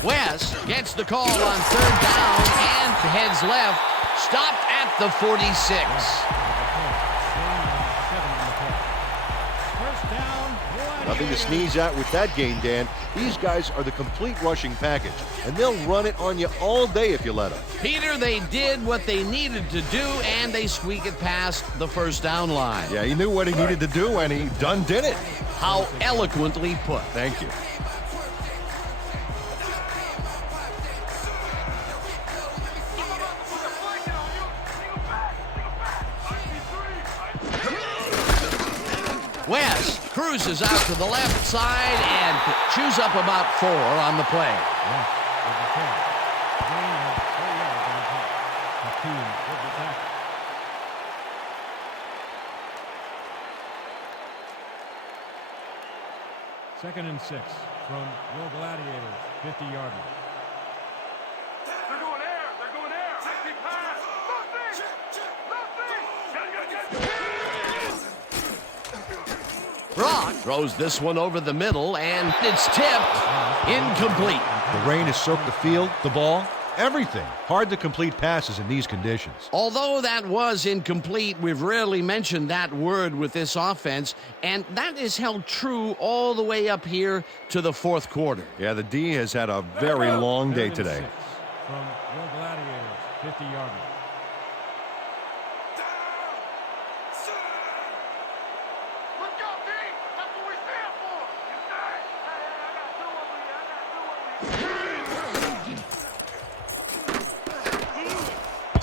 2, West gets the call on 3rd down and heads left, stopped at the 46. Nothing to sneeze at with that gain, Dan. These guys are the complete rushing package, and they'll run it on you all day if you let them. Peter, they did what they needed to do, and they squeak it past the 1st down line. Yeah, he knew what he needed to do, and he done did it. How eloquently put. Thank you. West cruises out to the left side and chews up about 4 on the play. Second and 6 from your Gladiators, 50-yard line. They're going air! They're going air! Safety pass! Brock throws this one over the middle, and it's tipped. Incomplete. The rain has soaked the field, the ball, everything. Hard to complete passes in these conditions. Although that was incomplete, we've rarely mentioned that word with this offense, and that is held true all the way up here to the 4th quarter. Yeah, the D has had a very long day today. From your Gladiators, 50-yard line.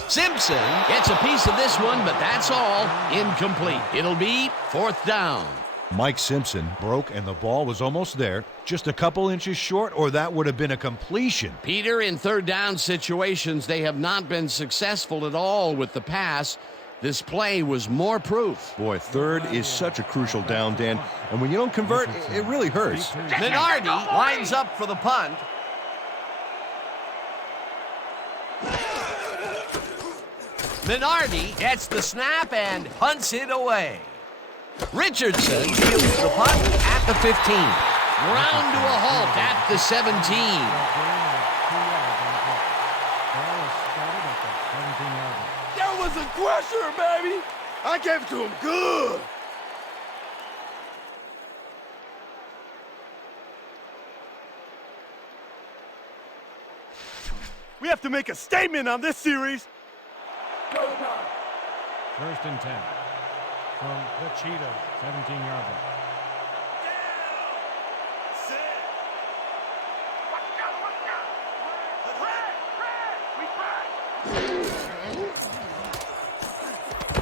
Simpson gets a piece of this one, but that's all. Incomplete. It'll be 4th down. Mike Simpson broke and the ball was almost there. Just a couple inches short, or that would have been a completion. Peter, in third down situations, they have not been successful at all with the pass. This play was more proof. Boy, third is such a crucial down, Dan. And when you don't convert, it really hurts. Minardi lines up for the punt. Minardi gets the snap and punts it away. Richardson fields the punt at the 15. Ground to a halt at the 17. There was a crusher, baby. I gave it to him good. We have to make a statement on this series. First and 10 from the Cheetah, 17-yard line.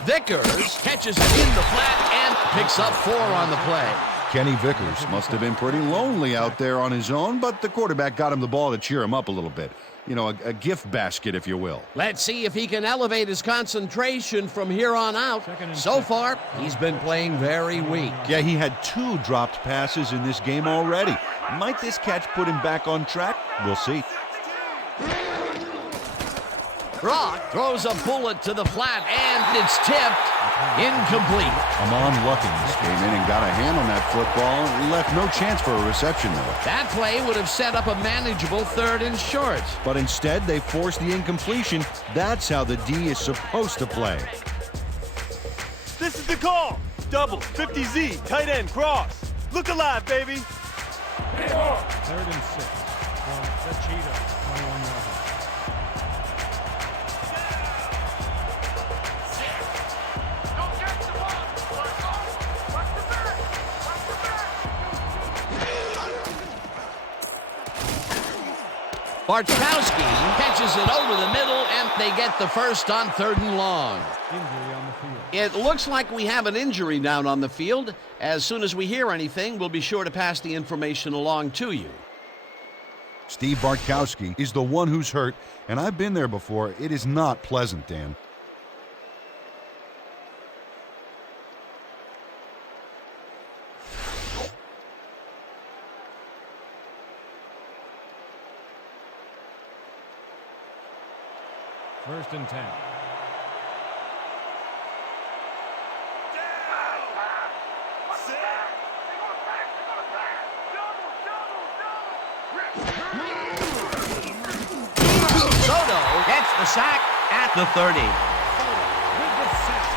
Vickers catches it in the flat and picks up 4 on the play. Kenny Vickers must have been pretty lonely out there on his own, but the quarterback got him the ball to cheer him up a little bit. You know, a gift basket, if you will. Let's see if he can elevate his concentration from here on out. So far, he's been playing very weak. Yeah, he had 2 dropped passes in this game already. Might this catch put him back on track? We'll see. Brock throws a bullet to the flat, and it's tipped. Incomplete. Amon Luckins came in and got a hand on that football. He left no chance for a reception, though. That play would have set up a manageable 3rd and short. But instead, they forced the incompletion. That's how the D is supposed to play. This is the call. Double, 50Z, tight end, cross. Look alive, baby. 3rd and 6 from the Cheetah, 21-yard line. Bartkowski catches it over the middle, and they get the first on 3rd and long. Injury on the field. It looks like we have an injury down on the field. As soon as we hear anything, we'll be sure to pass the information along to you. Steve Bartkowski is the one who's hurt, and I've been there before. It is not pleasant, Dan. First and 10. Soto gets the sack at the 30.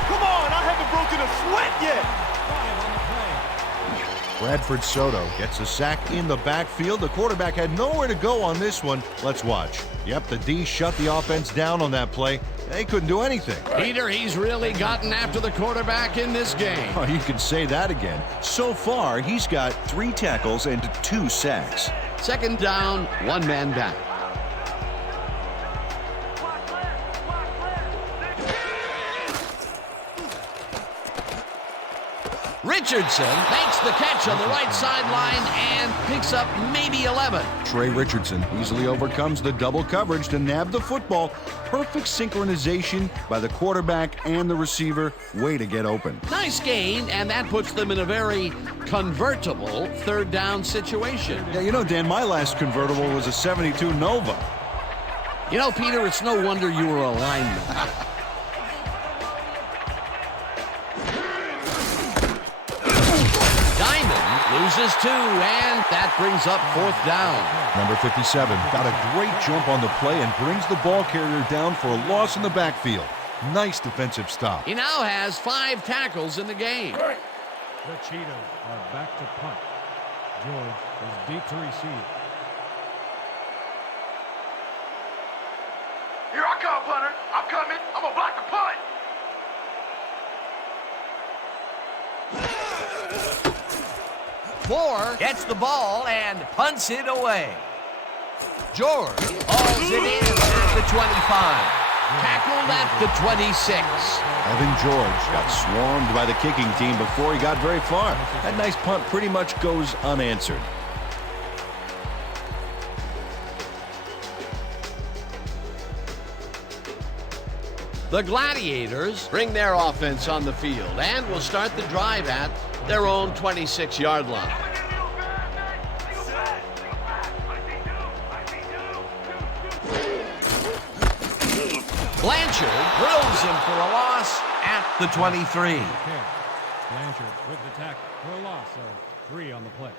Come on, I haven't broken a sweat yet. 5 on the play. Bradford Soto gets a sack in the backfield. The quarterback had nowhere to go on this one. Let's watch. Yep, the D shut the offense down on that play. They couldn't do anything. Peter, he's really gotten after the quarterback in this game. Oh, you can say that again. So far, he's got 3 tackles and 2 sacks. 2nd down, 1 man back. Richardson makes the catch on the right sideline and picks up maybe 11. Trey Richardson easily overcomes the double coverage to nab the football. Perfect synchronization by the quarterback and the receiver. Way to get open. Nice gain, and that puts them in a very convertible 3rd down situation. Yeah, you know, Dan, my last convertible was a 72 Nova. You know, Peter, it's no wonder you were a lineman. Loses 2, and that brings up 4th down. Number 57 got a great jump on the play and brings the ball carrier down for a loss in the backfield. Nice defensive stop. He now has 5 tackles in the game. The Cheetahs are back to punt. George is deep to receive. Here I come, punter. I'm coming. I'm going to block the punt. Moore gets the ball and punts it away. George hauls it in at the 25. tackled at the 26. Evan George got swarmed by the kicking team before he got very far. That nice punt pretty much goes unanswered. The Gladiators bring their offense on the field and will start the drive at their own 26-yard line. Blanchard drills him for a loss at the 23. Blanchard with the tackle for a loss of 3 on the play.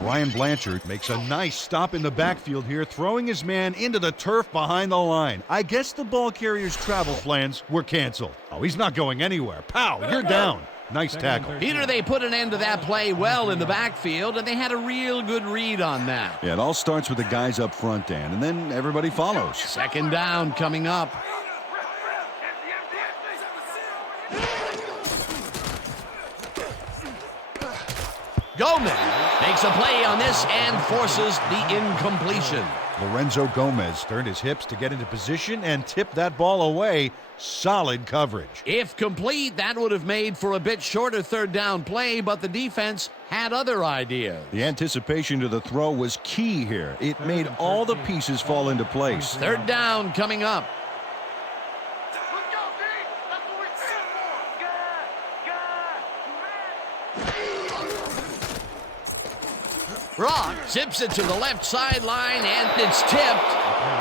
Ryan Blanchard makes a nice stop in the backfield here, throwing his man into the turf behind the line. I guess the ball carrier's travel plans were canceled. Oh, he's not going anywhere. Pow, you're down. Nice tackle. Peter, they put an end to that play well in the backfield, and they had a real good read on that. Yeah, it all starts with the guys up front, Dan, and then everybody follows. Second down coming up. Gomez makes a play on this and forces the incompletion. Lorenzo Gomez turned his hips to get into position and tipped that ball away. Solid coverage. If complete, that would have made for a bit shorter third down play, but the defense had other ideas. The anticipation to the throw was key here. It made all the pieces fall into place. Third down coming up. Let's go, D! That's what we stand for! Brock zips it to the left sideline, and it's tipped.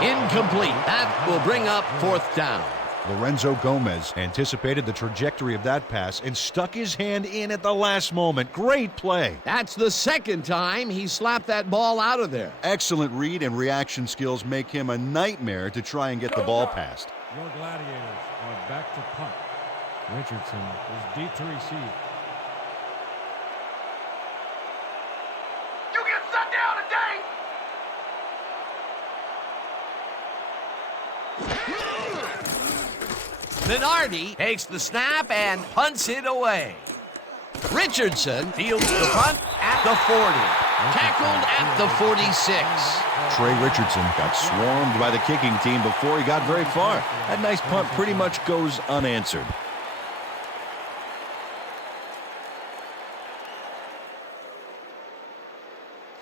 Incomplete. That will bring up fourth down. Lorenzo Gomez anticipated the trajectory of that pass and stuck his hand in at the last moment. Great play. That's the second time he slapped that ball out of there. Excellent read and reaction skills make him a nightmare to try and get the ball past. Your Gladiators are back to punt. Richardson is deep to receive. You get shut down today! Minardi takes the snap and punts it away. Richardson fields the punt at the 40. Tackled at the 46. Trey Richardson got swarmed by the kicking team before he got very far. That nice punt pretty much goes unanswered.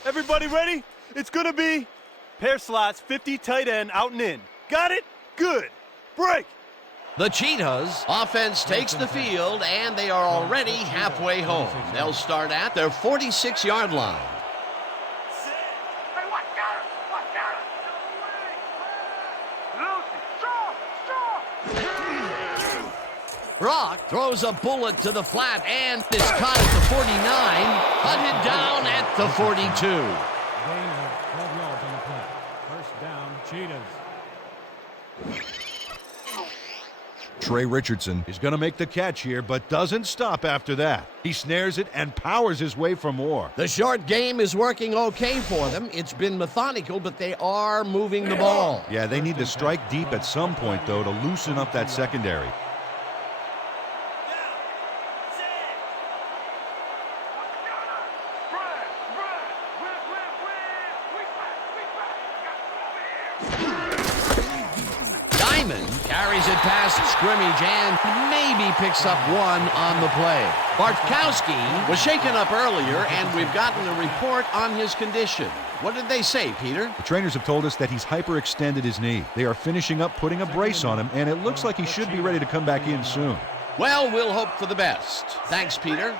Everybody ready? It's gonna be pair slots, 50 tight end, out and in. Got it? Good. Break. The Cheetahs offense takes the field, and they are already halfway home. They'll start at their 46-yard line. Hey, watch out! Watch out! Lucy, strong! Brock throws a bullet to the flat and is caught at the 49, hunted down at the 42. Gain of 12 yards on the play. First down, Cheetahs. Trey Richardson is going to make the catch here, but doesn't stop after that. He snares it and powers his way for more. The short game is working okay for them. It's been methodical, but they are moving the ball. Yeah, they need to strike deep at some point, though, to loosen up that secondary. Carries it past scrimmage and maybe picks up one on the play. Bartkowski was shaken up earlier, and we've gotten a report on his condition. What did they say, Peter? The trainers have told us that he's hyperextended his knee. They are finishing up putting a brace on him, and it looks like he should be ready to come back in soon. Well, we'll hope for the best. Thanks, Peter.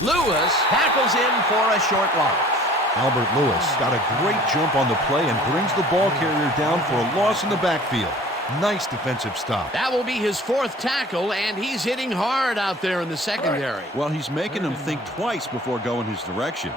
Lewis tackles in for a short loss. Albert Lewis got a great jump on the play and brings the ball carrier down for a loss in the backfield. Nice defensive stop. That will be his fourth tackle, and he's hitting hard out there in the secondary. Well, he's making them think twice before going his direction.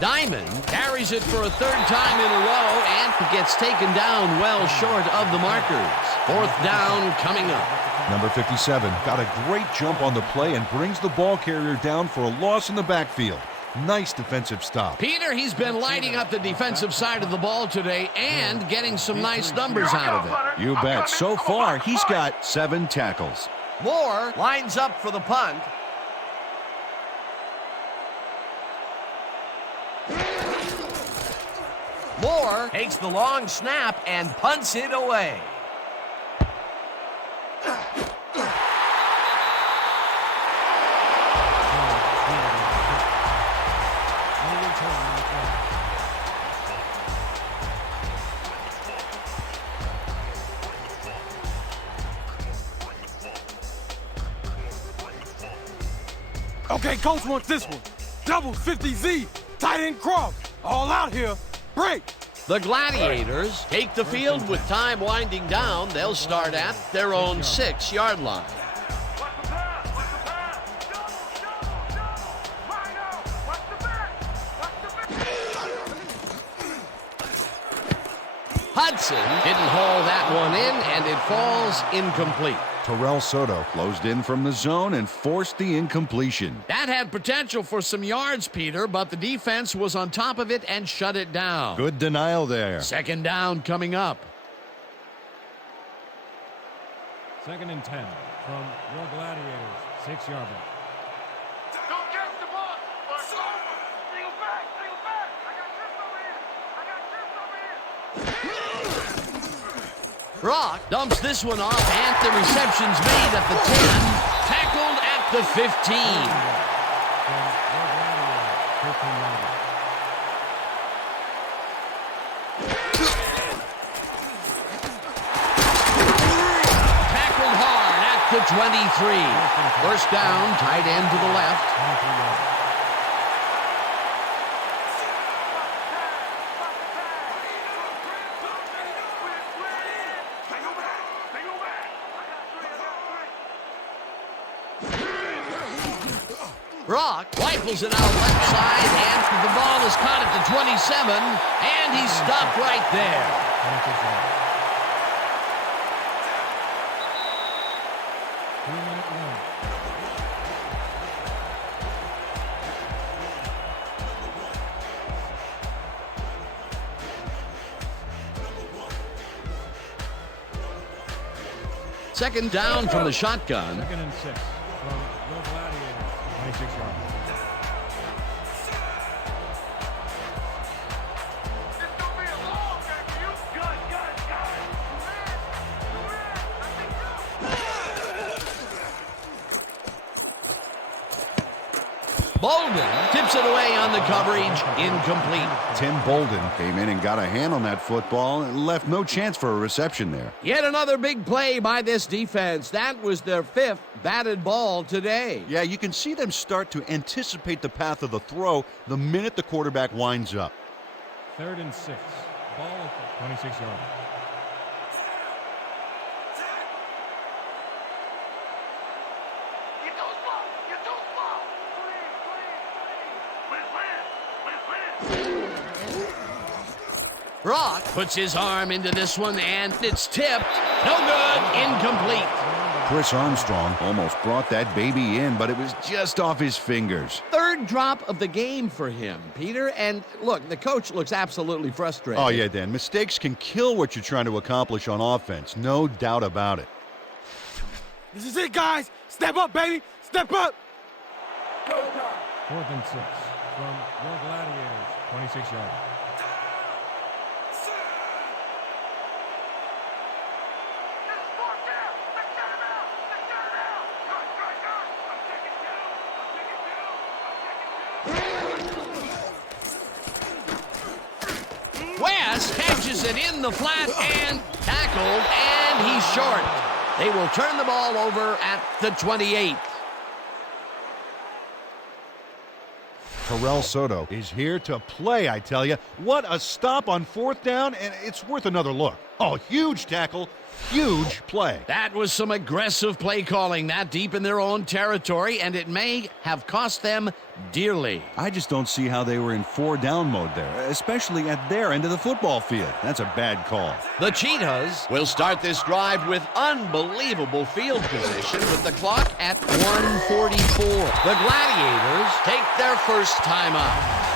Diamond carries it for a third time in a row and gets taken down well short of the markers. Fourth down coming up. Number 57 got a great jump on the play and brings the ball carrier down for a loss in the backfield. Nice defensive stop. Peter, he's been lighting up the defensive side of the ball today and getting some nice numbers out of it. You bet. So far, he's got 7 tackles. Moore lines up for the punt. Moore takes the long snap and punts it away. Okay, coach wants this one. Double 50Z, tight end cross. All out here. Break. The Gladiators take the field with time winding down. They'll start at their own 6-yard line. Watch the pass. Watch the pass. Double. Line out. Watch the back. Watch the back. Hudson didn't haul that one in, and it falls incomplete. Terrell Soto closed in from the zone and forced the incompletion. That had potential for some yards, Peter, but the defense was on top of it and shut it down. Good denial there. Second down coming up. 2nd and 10 from your Gladiators, 6-yard line. Don't catch the ball. Single back. Single back. I got trips over here. Brock dumps this one off, and the reception's made at the 10, tackled at the 15. From your Gladiators, 15-yard line. Tackled hard at the 23. First down, tight end to the left. 23-yard line. Brock rifles it out left side, and the ball is caught at the 27, and he's stopped right there. 26-yard line. 2-minute warning. Second down from the shotgun. 2nd and 6 from your Gladiators, 26-yard line. It's gonna be a long game for you. Good. Bolden tips it away on the coverage, incomplete. Tim Bolden came in and got a hand on that football and left no chance for a reception there. Yet another big play by this defense. That was their 5th batted ball today. Yeah, you can see them start to anticipate the path of the throw the minute the quarterback winds up. 3rd and 6. Ball at the 26-yard line. You're too slow. Brock puts his arm into this one, and it's tipped. No good. Incomplete. Chris Armstrong almost brought that baby in, but it was just off his fingers. 3rd drop of the game for him, Peter. And look, the coach looks absolutely frustrated. Oh, yeah, Dan. Mistakes can kill what you're trying to accomplish on offense. No doubt about it. This is it, guys. Step up, baby. Step up. 4th and 6 from your Gladiators, 26-yard line. West catches it in the flat and tackled, and he's short. They will turn the ball over at the 28. Terrell Soto is here to play, I tell you. What a stop on 4th down, and it's worth another look. Oh, huge tackle, huge play. That was some aggressive play calling that deep in their own territory, and it may have cost them dearly. I just don't see how they were in 4-down mode there, especially at their end of the football field. That's a bad call. The Cheetahs will start this drive with unbelievable field position with the clock at 1:44. The Gladiators take their first timeout.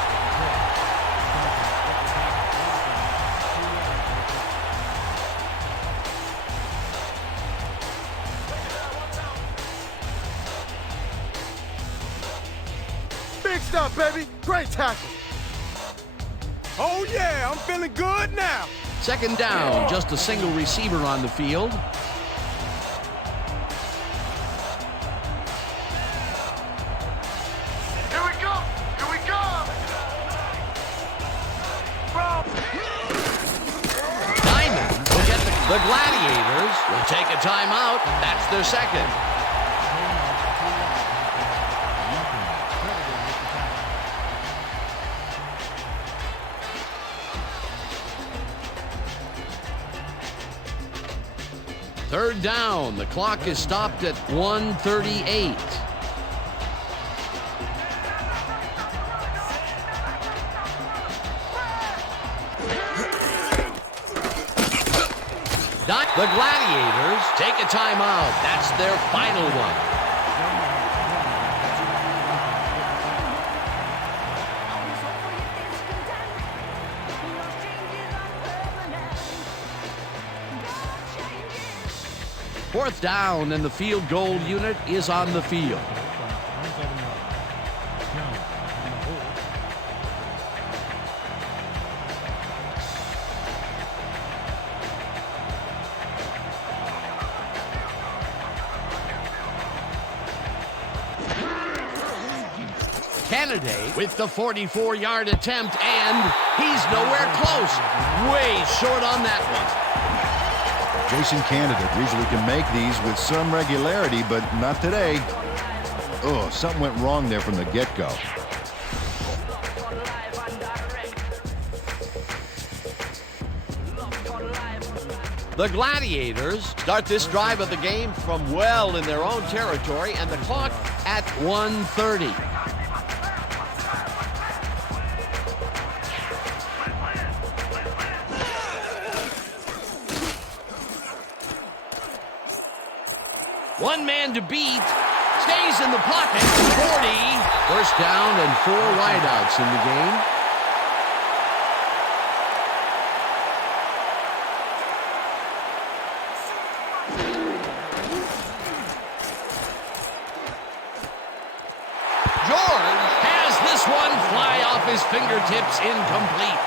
Big stuff, baby. Great tackle. Oh, yeah, I'm feeling good now. Second down, just a single receiver on the field. Here we go! Here we go! Diamond will get the Gladiators will take a timeout. That's their second. Third down, the clock is stopped at 1:38. The Gladiators take a timeout. That's their final one. Fourth down, and the field goal unit is on the field. Kennedy with the 44-yard attempt, and he's nowhere close. Way short on that one. Jason Candidate usually can make these with some regularity, but not today. Oh, something went wrong there from the get-go. The Gladiators start this drive of the game from well in their own territory, and the clock at 1:30. One man to beat, stays in the pocket, 40. First down and 4 wideouts in the game. George has this one fly off his fingertips, incomplete.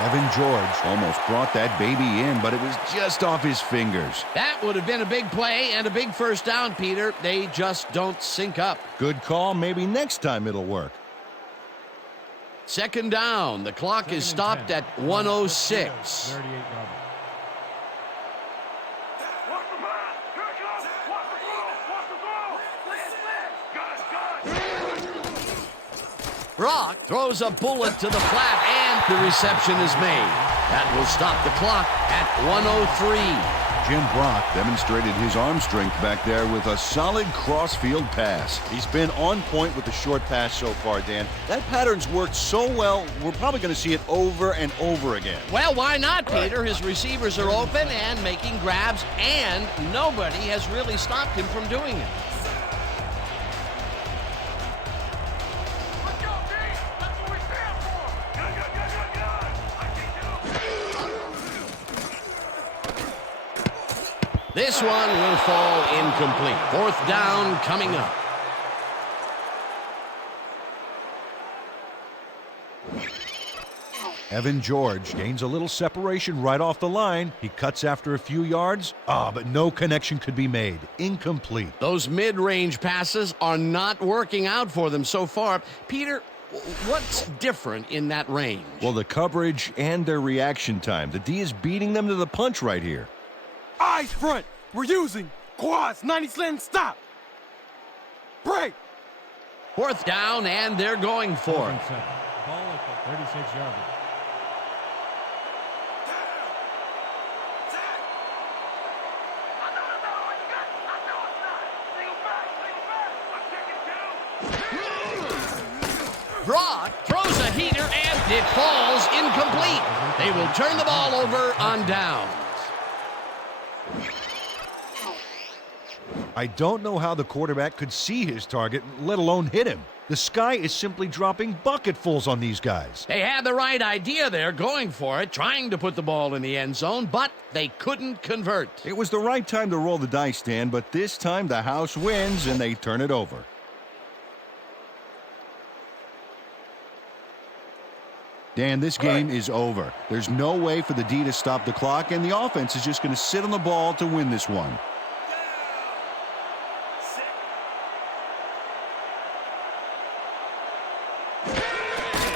Evan George almost brought that baby in, but it was just off his fingers. That would have been a big play and a big first down, Peter. They just don't sync up. Good call. Maybe next time it'll work. Second down. The clock is stopped at 1:06. Watch the pass! Here it comes! Watch the throw! Watch the throw! Got it! Brock throws a bullet to the flat, and the reception is made. That will stop the clock at 1:03. Jim Brock demonstrated his arm strength back there with a solid cross-field pass. He's been on point with the short pass so far, Dan. That pattern's worked so well, we're probably going to see it over and over again. Well, why not, Peter? His receivers are open and making grabs, and nobody has really stopped him from doing it. Let's go, D! That's what we stand for! Good, good, good, good, good! I can do! This one will fall incomplete. Fourth down coming up. Evan George gains a little separation right off the line. He cuts after a few yards. But no connection could be made. Incomplete. Those mid-range passes are not working out for them so far. Peter, what's different in that range? Well, the coverage and their reaction time. The D is beating them to the punch right here. Eyes front. We're using quads, 90 slant stop. Break. Fourth down, and they're going for it. Ball at the 36-yard line. It falls incomplete. They will turn the ball over on downs. I don't know how the quarterback could see his target, let alone hit him. The sky is simply dropping bucketfuls on these guys. They had the right idea there, going for it, trying to put the ball in the end zone, but they couldn't convert. It was the right time to roll the dice, Dan, but this time the house wins and they turn it over. Dan, this game is over. There's no way for the D to stop the clock, and the offense is just going to sit on the ball to win this one.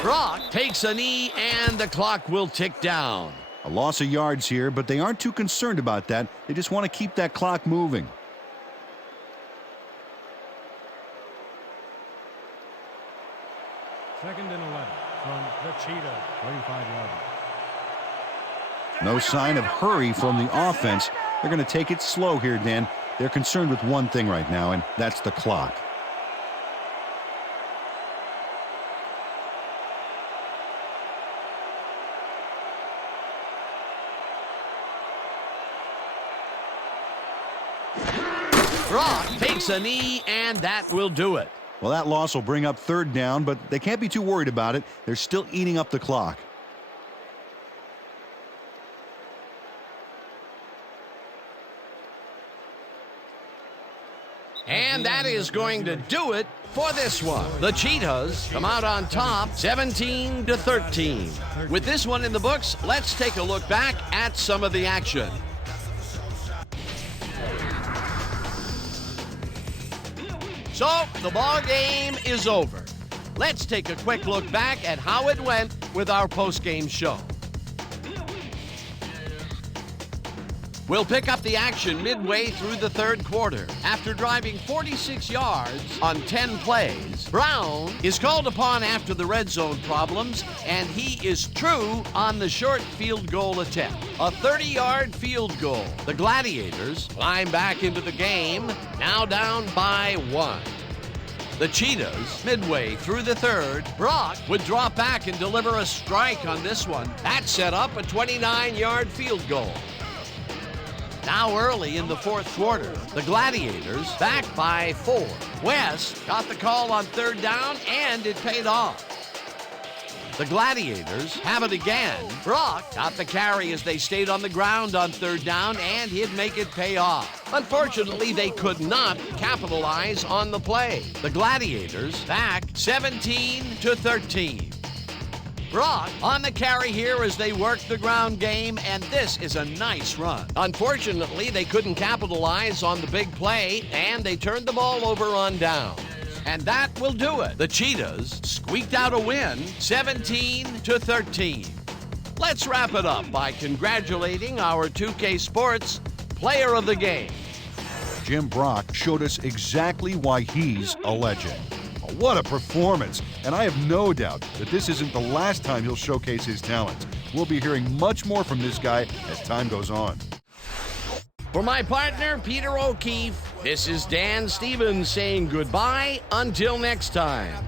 Brock takes a knee, and the clock will tick down. A loss of yards here, but they aren't too concerned about that. They just want to keep that clock moving. Second and 11 from the Cheetah, 35-yard. No sign of hurry from the offense. They're going to take it slow here, Dan. They're concerned with one thing right now, and that's the clock. Brock takes a knee, and that will do it. Well, that loss will bring up third down, but they can't be too worried about it. They're still eating up the clock. And that is going to do it for this one. The Cheetahs come out on top 17-13. With this one in the books, let's take a look back at some of the action. So, the ball game is over. Let's take a quick look back at how it went with our post-game show. We'll pick up the action midway through the third quarter. After driving 46 yards on 10 plays, Brown is called upon after the red zone problems, and he is true on the short field goal attempt. A 30-yard field goal. The Gladiators climb back into the game, now down by 1. The Cheetahs, midway through the third, Brock would drop back and deliver a strike on this one. That set up a 29-yard field goal. Now early in the fourth quarter, the Gladiators back by 4. West got the call on third down, and it paid off. The Gladiators have it again. Brock got the carry as they stayed on the ground on third down, and he'd make it pay off. Unfortunately, they could not capitalize on the play. The Gladiators back 17-13. Brock on the carry here as they work the ground game, and this is a nice run. Unfortunately, they couldn't capitalize on the big play, and they turned the ball over on downs. And that will do it. The Cheetahs squeaked out a win, 17-13. Let's wrap it up by congratulating our 2K Sports Player of the Game. Jim Brock showed us exactly why he's a legend. What a performance! And I have no doubt that this isn't the last time he'll showcase his talents. We'll be hearing much more from this guy as time goes on. For my partner, Peter O'Keefe, this is Dan Stevens saying goodbye until next time.